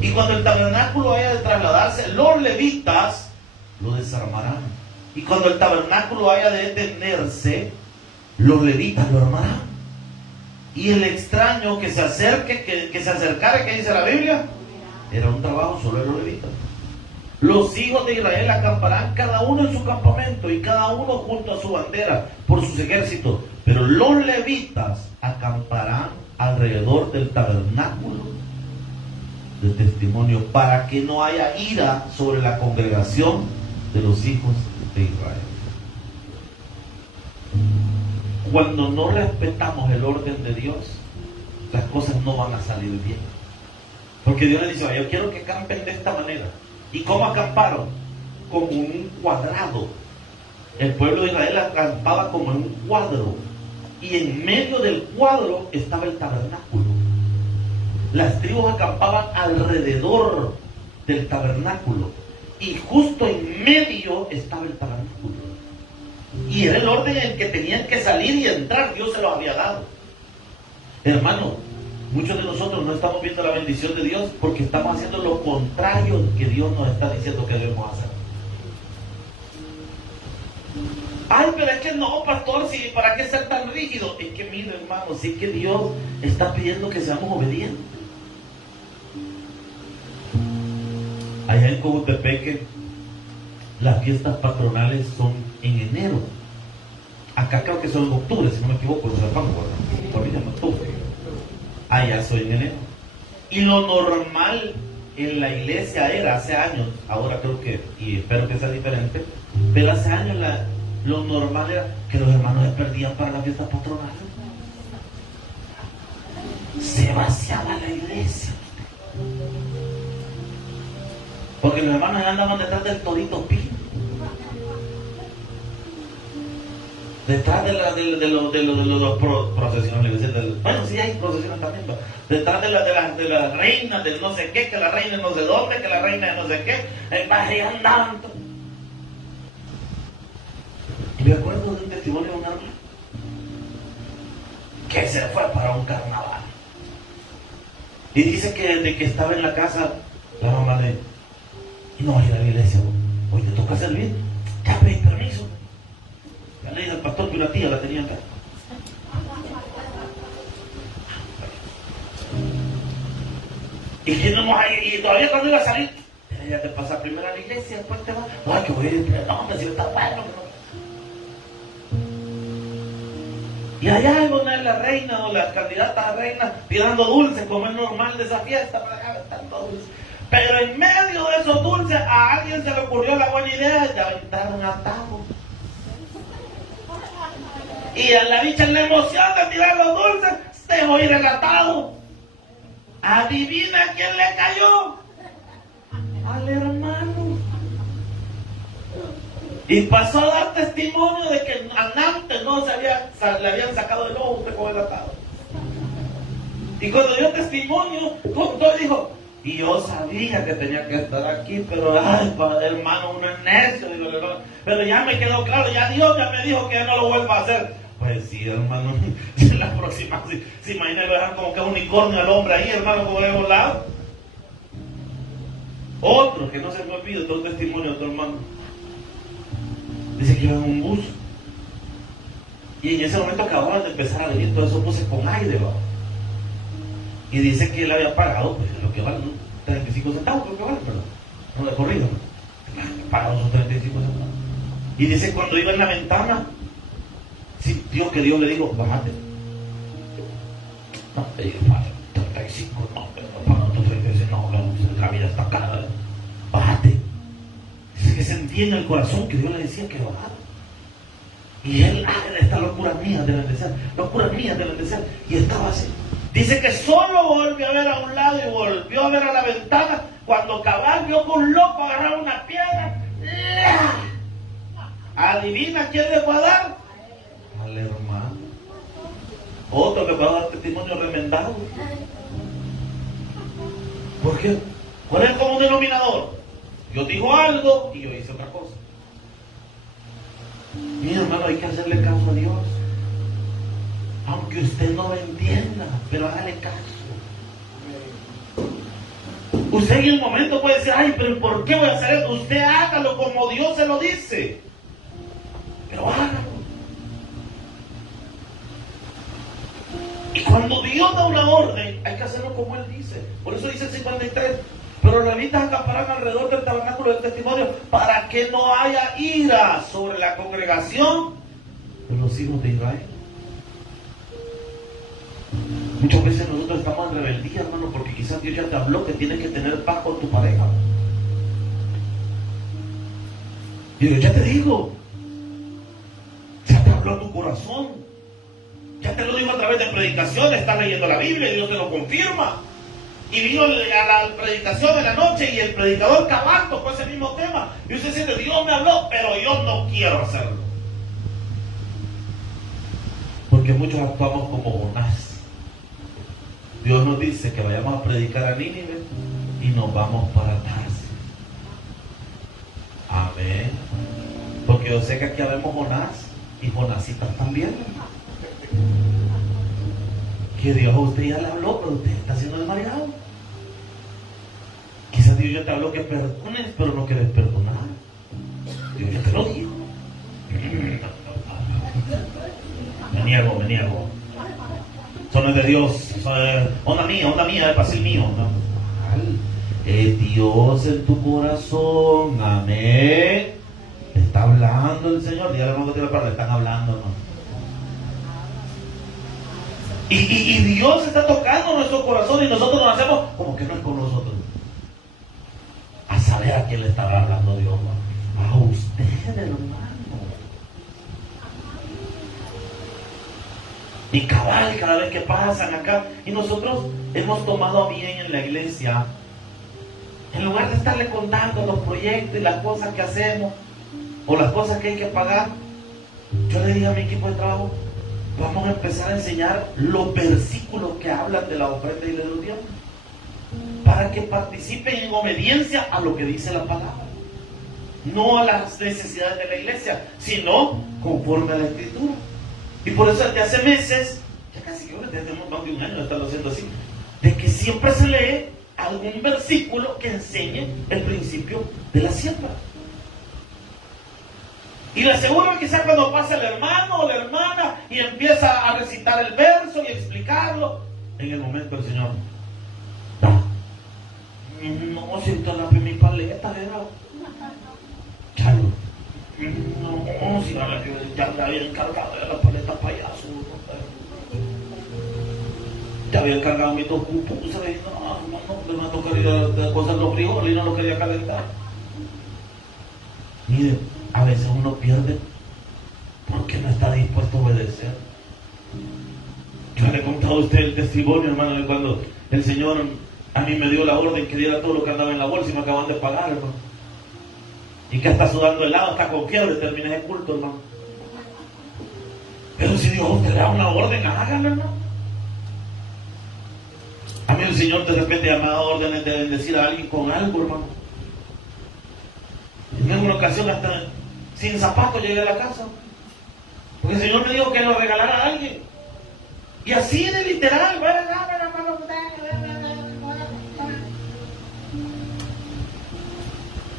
Y cuando el tabernáculo haya de trasladarse, los levitas lo desarmarán. Y cuando el tabernáculo haya de detenerse, los levitas lo armarán. Y el extraño que se acerque, que se acercara, ¿qué dice la Biblia? Era un trabajo solo de los levitas. Los hijos de Israel acamparán cada uno en su campamento y cada uno junto a su bandera por sus ejércitos. Pero los levitas acamparán alrededor del tabernáculo de testimonio para que no haya ira sobre la congregación de los hijos de Israel. Cuando no respetamos el orden de Dios, las cosas no van a salir bien. Porque Dios le dice, yo quiero que acampen de esta manera. ¿Y cómo acamparon? Como un cuadrado. El pueblo de Israel acampaba como en un cuadro. Y en medio del cuadro estaba el tabernáculo. Las tribus acampaban alrededor del tabernáculo. Y justo en medio estaba el tabernáculo. Y era el orden en el que tenían que salir y entrar. Dios se los había dado. Hermano, muchos de nosotros no estamos viendo la bendición de Dios porque estamos haciendo lo contrario que Dios nos está diciendo que debemos hacer. Ay, pero es que no, pastor, si, ¿para qué ser tan rígido? Es que mire, hermano, sí que Dios está pidiendo que seamos obedientes. Allá en Cojutepeque, las fiestas patronales son en enero. Acá creo que son en octubre, si no me equivoco, no sé cuándo, por en octubre. Allá soy en enero. Y lo normal en la iglesia era hace años, ahora creo que, y espero que sea diferente, pero hace años lo normal era que los hermanos se perdían para las fiestas patronales. Se vaciaba la iglesia. Porque los hermanos andaban detrás del torito pino. Detrás de los procesiones, bueno, sí hay procesiones también, ¿no? Detrás de la reina, del no sé qué, que la reina no sé dónde, que la reina de no sé qué, ahí andaban. Y me acuerdo de un testimonio de un hermano que se fue para un carnaval. Y dice que desde que estaba en la casa, la mamá le dijo, no vas a ir a la iglesia, hoy te toca servir, ya pedí permiso. Ya le dije al pastor que una tía la tenía acá. Y que no nos hay, y todavía cuando iba a salir, ya te pasa primero a la iglesia, después te vas. No, que voy a ir, no, me si está bueno. Y allá hay una de las reinas o las candidatas a reina tirando dulces, como es normal de esa fiesta, para acá están dulces. Pero en medio de esos dulces a alguien se le ocurrió la buena idea de aventar un atajo. Y a la bicha en la emoción de tirar los dulces, se dejó ir el atajo. Adivina quién le cayó. Al hermano. Y pasó a dar testimonio de que antes no le habían sacado el ojo usted con el atado. Y cuando dio testimonio, contó y dijo, y yo sabía que tenía que estar aquí, pero ay, hermano, uno es necio. Digo, pero ya me quedó claro, ya Dios ya me dijo que ya no lo vuelva a hacer. Pues sí, hermano, la próxima, si mañana lo dejan como que es unicornio al hombre ahí, hermano, como le hemos lado. Otro, que no se me olvide, todo testimonio de otro hermano. Dice que iba en un bus. Y en ese momento acababan de empezar a venir todos esos buses con aire, ¿va? Y dice que él había pagado, pues lo que vale, ¿no? 35 centavos, creo que vale, perdón. No de corrido, ¿no? Pagado esos 35 centavos. Y dice cuando iba en la ventana, sí, que Dios le dijo, bájate. No, 35, no, para otros 35, no, la vida está cara. Bájate. Dice que sentía en el corazón que Dios le decía que bajara. Y él, estas locuras mías deben de ser, locuras mías deben de ser. Y estaba así. Dice que solo volvió a ver a un lado y volvió a ver a la ventana cuando cabal vio que un loco agarraba una piedra. Adivina quién le fue a dar. Al hermano. Otro que va a dar testimonio remendado. ¿Por qué? ¿Cuál es el común denominador? Dios dijo algo y yo hice otra cosa. Mi hermano, hay que hacerle caso a Dios. Aunque usted no lo entienda, pero hágale caso. Usted en el momento puede decir, ay, pero ¿por qué voy a hacer esto? Usted hágalo como Dios se lo dice. Pero hágalo. Y cuando Dios da una orden, hay que hacerlo como Él dice. Por eso dice el 53. Pero los levitas acamparán alrededor del tabernáculo del testimonio para que no haya ira sobre la congregación de los hijos de Israel. Muchas veces nosotros estamos en rebeldía, hermano, porque quizás Dios ya te habló que tienes que tener paz con tu pareja. Y Dios ya te digo, ya te habló a tu corazón, ya te lo dijo a través de predicaciones, estás leyendo la Biblia y Dios te lo confirma. Y vino a la predicación de la noche y el predicador cabal tocó ese mismo tema. Y usted siente, Dios me habló, pero yo no quiero hacerlo. Porque muchos actuamos como Jonás. Dios nos dice que vayamos a predicar a Nínive y nos vamos para Tarsis. Amén. Porque yo sé que aquí habemos Jonás y Jonasitas también. Que Dios a usted ya le habló, pero usted está siendo desmareado. Quizás Dios ya te habló que perdones, pero no quieres perdonar. Dios ya te lo dijo. Me niego. Eso no es de Dios. Onda mía, es fácil mío. No. Es Dios en tu corazón. Amén. Está hablando el Señor. Dígale a que le están hablando, ¿no? Y Dios está tocando nuestro corazón y nosotros nos hacemos como que no es con nosotros. A saber a quién le estaba hablando Dios, ¿no? A usted, hermano. Y cabal, cada vez que pasan acá, y nosotros hemos tomado bien en la iglesia, en lugar de estarle contando los proyectos y las cosas que hacemos, o las cosas que hay que pagar, yo le dije a mi equipo de trabajo, vamos a empezar a enseñar los versículos que hablan de la ofrenda y de los diezmos, para que participen en obediencia a lo que dice la palabra, no a las necesidades de la iglesia, sino conforme a la Escritura. Y por eso desde hace meses, ya casi desde más de un año estamos haciendo así, de que siempre se lee algún versículo que enseñe el principio de la siembra. Y le aseguro que quizás cuando pasa el hermano o la hermana y empieza a recitar el verso y explicarlo, en el momento el Señor, no siento mi paleta, era Chalo. No, si ahora que ya me había encargado de la paleta payaso. Ya había cargado mi dos pupusas y no, me va a tocar ir a cocer los frijoles y no lo quería calentar. Mire, a veces uno pierde porque no está dispuesto a obedecer. Yo le he contado a usted el testimonio, hermano, de cuando el Señor a mí me dio la orden que diera todo lo que andaba en la bolsa y me acaban de pagar, hermano. Y que está sudando helado, está con fiebre, terminé el culto, hermano. Pero si Dios a usted le da una orden, hágalo, hermano. A mí el Señor de repente me ha dado órdenes de bendecir a alguien con algo, hermano. En alguna ocasión hasta sin zapatos llegué a la casa. Porque el Señor me dijo que lo regalara a alguien. Y así de literal,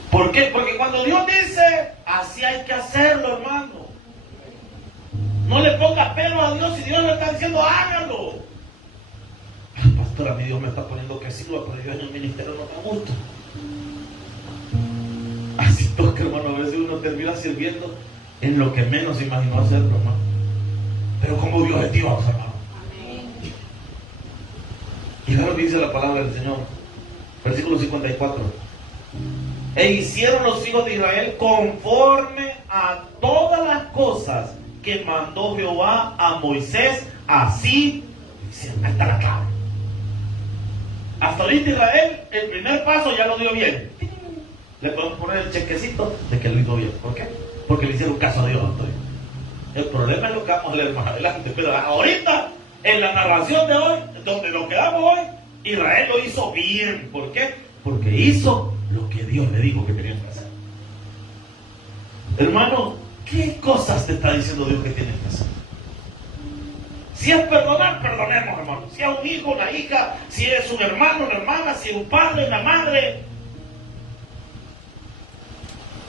¿por qué? Porque cuando Dios dice, así hay que hacerlo, hermano. No le ponga pelo a Dios, si Dios le está diciendo, hágalo. Pastor, a mí Dios me está poniendo que sirva, pero yo en el ministerio no me gusta. Así toca, hermano, a veces uno termina sirviendo en lo que menos imaginó hacerlo, hermano. Pero como Dios es Dios, hermano. Y ahora dice la palabra del Señor, versículo 54. E hicieron los hijos de Israel conforme a todas las cosas que mandó Jehová a Moisés, así hicieron. Ahí está la clave. Hasta ahorita Israel, el primer paso ya lo dio bien. Le podemos poner el chequecito de que lo hizo bien. ¿Por qué? Porque le hicieron caso a Dios. El problema es lo que vamos a leer más adelante. Pero ahorita, en la narración de hoy, donde nos quedamos hoy, Israel lo hizo bien. ¿Por qué? Porque hizo lo que Dios le dijo que tenían que hacer. Hermano, ¿qué cosas te está diciendo Dios que tienes que hacer? Si es perdonar, perdonemos, hermano. Si es un hijo, una hija, si es un hermano, una hermana, si es un padre, una madre,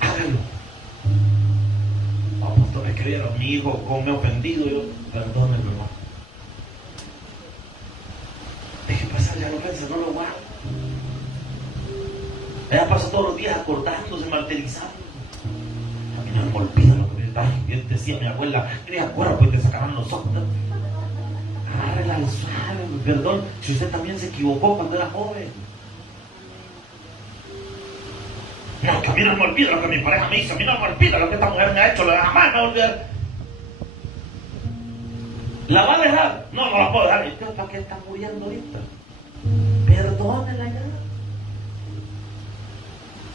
hágalo. Apóstol, me creyeron, mi hijo, como me ha ofendido, yo, perdónenlo, hermano. Deje pasar ya la ofensa, no lo guardo. Ella pasa todos los días acordándose, martirizando. A mí no me olvida lo que me decía mi abuela. Mira, acuerda, pues te sacaban los ojos. Agárrela al suave, perdón, si usted también se equivocó cuando era joven. No, que a mí no me olvida lo que mi pareja me hizo, a mí no me olvida lo que esta mujer me ha hecho, lo de jamás me va a olvidar. ¿La va a dejar? No, no la puedo dejar. ¿Entonces para qué está muriendo ahorita? Perdónela ya.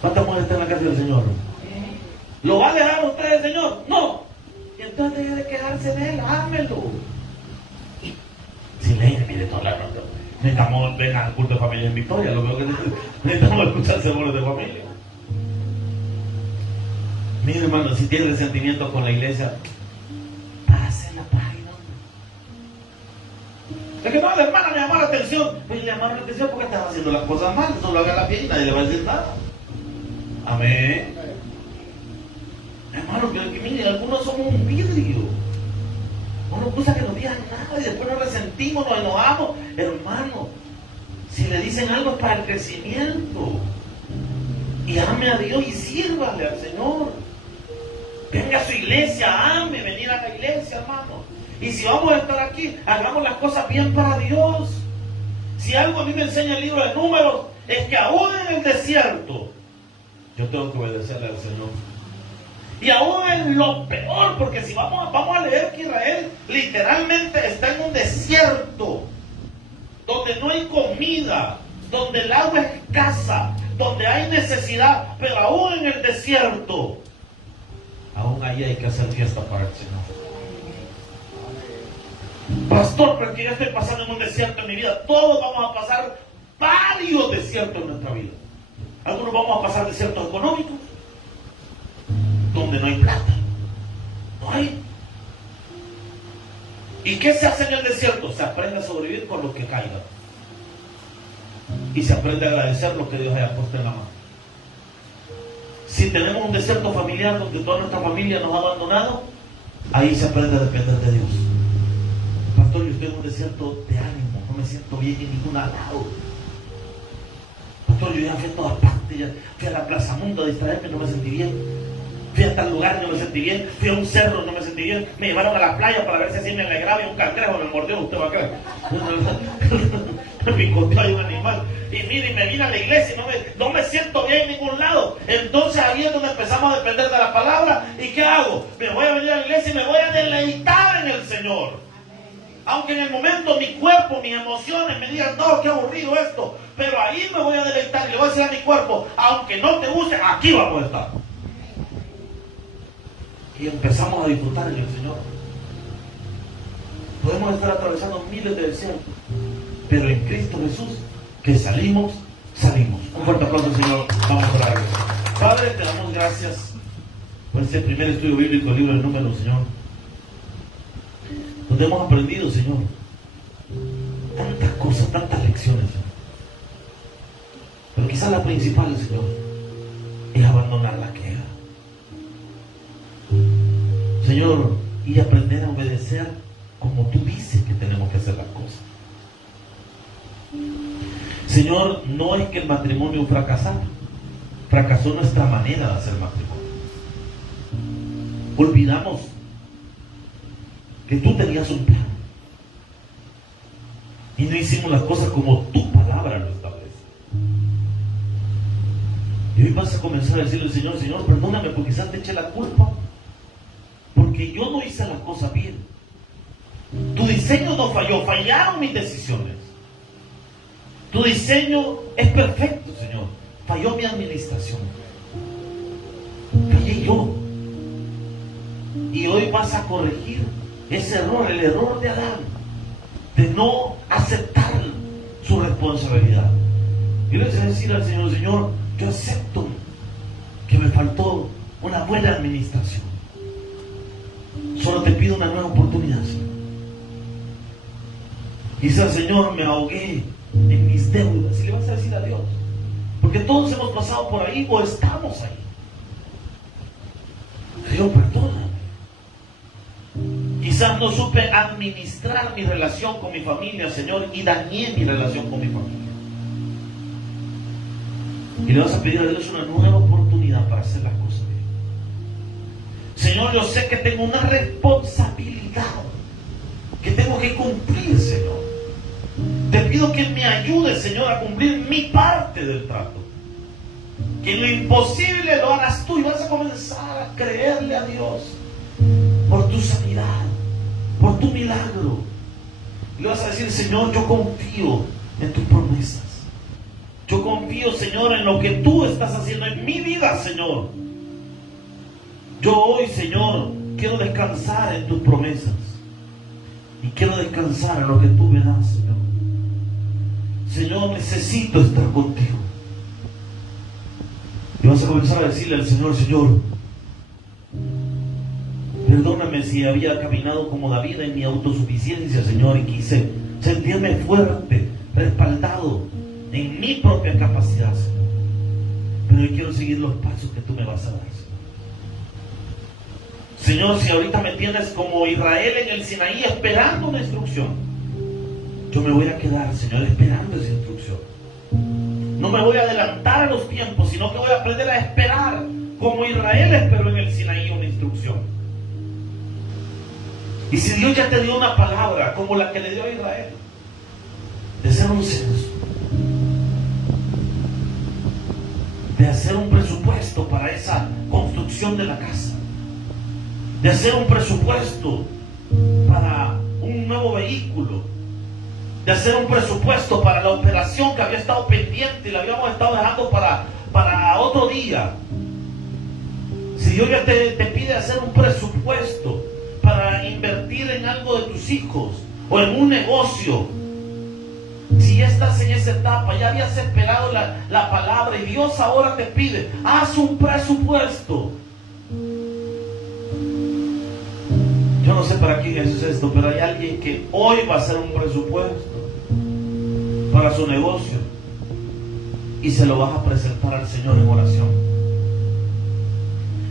¿Cuántas mujeres están en la casa del Señor? ¿Lo va a dejar usted el Señor? No. Y entonces deje de quejarse de él, ámelo. Si le mire toda la noche, necesitamos ven al culto de familia en Victoria, lo veo que necesitamos escuchar sermones de familia. Mire, hermano, si tiene resentimiento con la iglesia, pase la página. Es que no, la hermana me llamó la atención. Pues le llamaron la atención porque estaba haciendo las cosas mal. Solo haga la pie y nadie le va a decir nada. Amén. Hermano, que mire, algunos somos un vidrio. No nos gusta que nos digan nada y después nos resentimos, nos enojamos. Hermano, si le dicen algo es para el crecimiento. Y ame a Dios y sírvale al Señor. Venga a su iglesia, ame venir a la iglesia, hermano. Y si vamos a estar aquí, hagamos las cosas bien para Dios. Si algo a mí me enseña el libro de Números, es que aún en el desierto, yo tengo que obedecerle al Señor. Y aún en lo peor, porque si vamos a leer que Israel literalmente está en un desierto, donde no hay comida, donde el agua es escasa, donde hay necesidad, pero aún en el desierto, aún ahí hay que hacer fiesta para el Señor. Pastor, porque yo estoy pasando en un desierto en mi vida. Todos vamos a pasar varios desiertos en nuestra vida. Algunos vamos a pasar desiertos económicos, donde no hay plata. No hay. ¿Y qué se hace en el desierto? Se aprende a sobrevivir con lo que caiga. Y se aprende a agradecer lo que Dios haya puesto en la mano. Si tenemos un desierto familiar donde toda nuestra familia nos ha abandonado, ahí se aprende a depender de Dios. Pastor, yo estoy en un desierto de ánimo, no me siento bien en ningún lado. Pastor, yo ya fui a todas partes, ya fui a la Plaza Mundo a distraerme, no me sentí bien. Fui a tal lugar y no me sentí bien. Fui a un cerro y no me sentí bien. Me llevaron a la playa para ver si así me alegraba y un cangrejo me mordió. Usted va a creer. Me picoteó ahí un animal. Y mire, y me vine a la iglesia y no me siento bien en ningún lado. Entonces ahí es donde empezamos a depender de la palabra. ¿Y qué hago? Me voy a venir a la iglesia y me voy a deleitar en el Señor. Aunque en el momento mi cuerpo, mis emociones me digan, no, qué aburrido esto. Pero ahí me voy a deleitar y le voy a decir a mi cuerpo, aunque no te guste, aquí vamos a estar. Y empezamos a disfrutar en el Señor. Podemos estar atravesando miles de desiertos, pero en Cristo Jesús, que salimos. Un fuerte aplauso, Señor. Vamos a orar. Padre, te damos gracias por este primer estudio bíblico del libro de Números, Señor. Donde hemos aprendido, Señor, tantas cosas, tantas lecciones, Señor. Pero quizás la principal, Señor, es abandonar la queja. Señor, y aprender a obedecer como tú dices que tenemos que hacer las cosas. Señor, no es que el matrimonio fracasó nuestra manera de hacer matrimonio. Olvidamos que tú tenías un plan y no hicimos las cosas como tu palabra lo establece. Y hoy vas a comenzar a decirle al Señor, Señor, perdóname porque quizás te eché la culpa, porque yo no hice las cosas bien. Tu diseño no falló, fallaron mis decisiones. Tu diseño es perfecto, Señor. Falló mi administración. Fallé yo. Y hoy vas a corregir ese error, el error de Adán, de no aceptar su responsabilidad. Y le voy a decir al Señor, Señor, yo acepto que me faltó una buena administración. Solo te pido una nueva oportunidad, Señor. Quizás, Señor, me ahogué en mis deudas. Y le vas a decir a Dios, porque todos hemos pasado por ahí o estamos ahí. Dios, perdóname. Quizás no supe administrar mi relación con mi familia, Señor, y dañé mi relación con mi familia. Y le vas a pedir a Dios una nueva oportunidad para hacer las cosas bien. Señor, yo sé que tengo una responsabilidad que tengo que cumplir, Señor. Te pido que me ayudes, Señor, a cumplir mi parte del trato. Que lo imposible lo hagas tú y vas a comenzar a creerle a Dios por tu sanidad, por tu milagro. Y le vas a decir, Señor, yo confío en tus promesas. Yo confío, Señor, en lo que tú estás haciendo en mi vida, Señor. Yo hoy, Señor, quiero descansar en tus promesas. Y quiero descansar en lo que tú me das, Señor. Señor, necesito estar contigo. Y vas a comenzar a decirle al Señor, Señor, perdóname si había caminado como David en mi autosuficiencia, Señor, y quise sentirme fuerte, respaldado en mi propia capacidad, Señor. Pero yo quiero seguir los pasos que tú me vas a dar, Señor. Señor, si ahorita me tienes como Israel en el Sinaí esperando una instrucción, yo me voy a quedar, Señor, esperando esa instrucción. No me voy a adelantar a los tiempos, sino que voy a aprender a esperar como Israel esperó en el Sinaí una instrucción. Y si Dios ya te dio una palabra como la que le dio a Israel, de hacer un censo, de hacer un presupuesto para esa construcción de la casa, de hacer un presupuesto para un nuevo vehículo, de hacer un presupuesto para la operación que había estado pendiente y la habíamos estado dejando para otro día. Si Dios ya te pide hacer un presupuesto para invertir en algo de tus hijos o en un negocio, si ya estás en esa etapa, ya habías esperado la palabra y Dios ahora te pide, haz un presupuesto. Yo no sé para quién es esto, pero hay alguien que hoy va a hacer un presupuesto para su negocio y se lo vas a presentar al Señor en oración.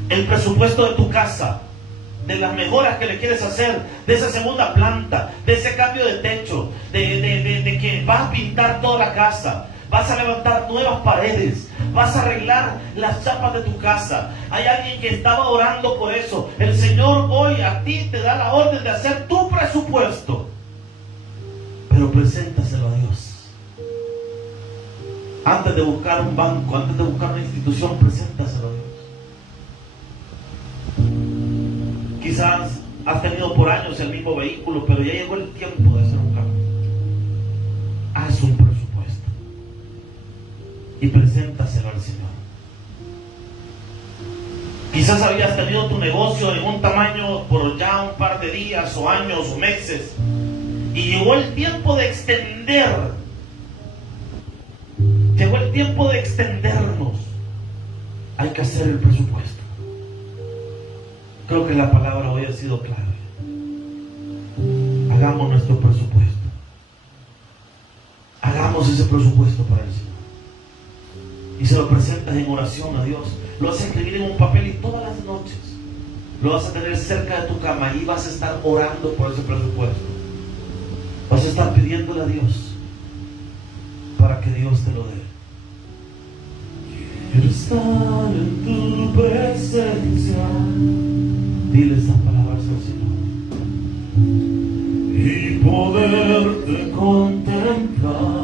El presupuesto de tu casa, de las mejoras que le quieres hacer, de esa segunda planta, de ese cambio de techo, de que vas a pintar toda la casa, vas a levantar nuevas paredes, vas a arreglar las chapas de tu casa. Hay alguien que estaba orando por eso. El Señor hoy a ti te da la orden de hacer tu presupuesto, pero preséntaselo a Dios. Antes de buscar un banco, antes de buscar una institución, preséntaselo a Dios. Quizás has tenido por años el mismo vehículo, pero ya llegó el tiempo de hacer un cambio. Haz un presupuesto y preséntaselo al Señor. Quizás habías tenido tu negocio en un tamaño por ya un par de días o años o meses, y llegó el tiempo de extender. Llegó el tiempo de extendernos. Hay que hacer el presupuesto. Creo que la palabra hoy ha sido clave. Hagamos nuestro presupuesto. Hagamos ese presupuesto para el Señor. Y se lo presentas en oración a Dios. Lo vas a escribir en un papel y todas las noches lo vas a tener cerca de tu cama y vas a estar orando por ese presupuesto. Vas a estar pidiéndole a Dios para que Dios te lo dé. Quiero estar en tu presencia. Dile esas palabras al Señor. Y poderte contemplar.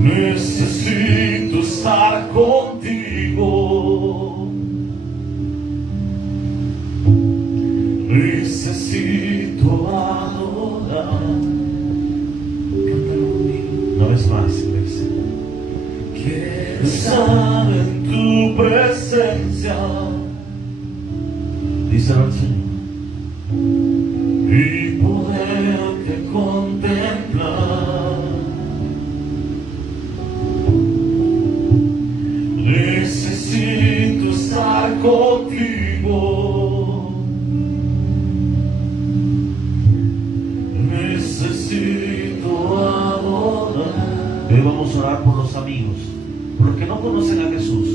Necesito estar contigo. Necesito adorar. Una vez más, iglesia. Quiero estar en tu presencia. Díselo al Señor. Y poderte contemplar. Necesito estar contigo. Necesito adorar. Hoy vamos a orar por los amigos, por los que no conocen a Jesús.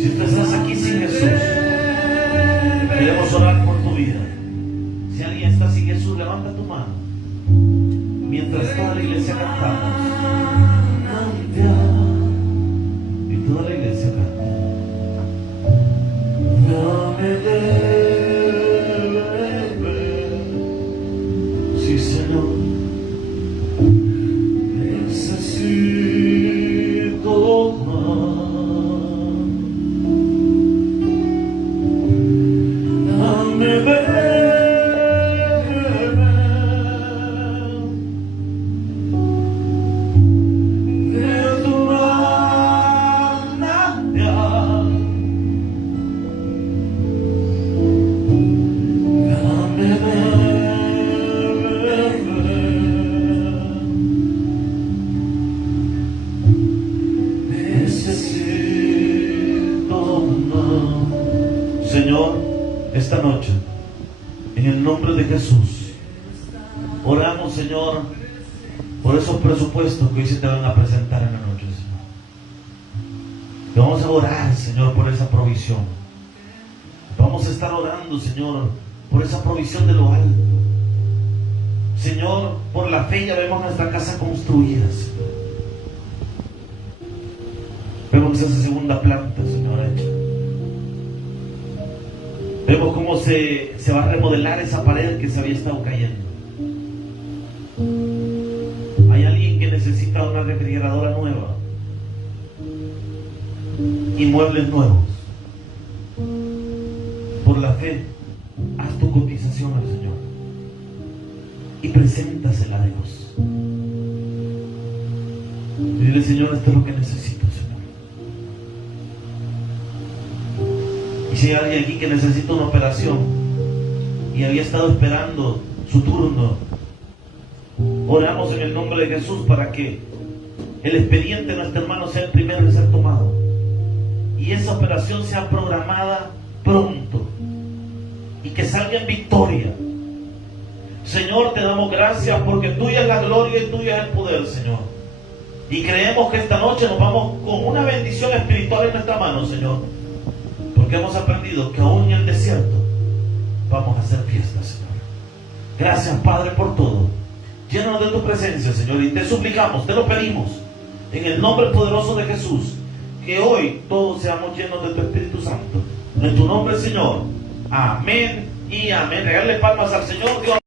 Si tú estás aquí sin Jesús, queremos orar por tu vida. Si alguien está sin Jesús, levanta tu mano. Mientras toda la iglesia cantamos. Y toda la iglesia canta. Sí, Señor. Necesito más. Dame de tu manantial. Dame necesito más. Señor, esta noche, en el nombre de Jesús, oramos, Señor, por esos presupuestos que hoy se te van a presentar en la noche, Señor. Y vamos a orar, Señor, por esa provisión. Vamos a estar orando, Señor, por esa provisión de lo alto. Señor, por la fe ya vemos nuestra casa construida, Señor. Vemos esa segunda planta, Señor, hecha. Vemos cómo se va a remodelar esa pared que se había estado cayendo. Hay alguien que necesita una refrigeradora nueva y muebles nuevos. Por la fe, haz tu cotización al Señor y preséntasela a Dios. Y dile, Señor, esto es lo que necesito, Señor. Y si hay alguien aquí que necesita una operación y había estado esperando su turno, oramos en el nombre de Jesús para que el expediente de nuestro hermano sea el primero en ser tomado y esa operación sea programada pronto y que salga en victoria. Señor, te damos gracias porque tuya es la gloria y tuya es el poder, Señor. Y creemos que esta noche nos vamos con una bendición espiritual en nuestra mano, Señor. Porque hemos aprendido que aún en el desierto vamos a hacer fiesta, Señor. Gracias, Padre, por todo. Llénanos de tu presencia, Señor, y te suplicamos, te lo pedimos, en el nombre poderoso de Jesús, que hoy todos seamos llenos de tu Espíritu Santo. En tu nombre, Señor. Amén y amén. Regale palmas al Señor. Dios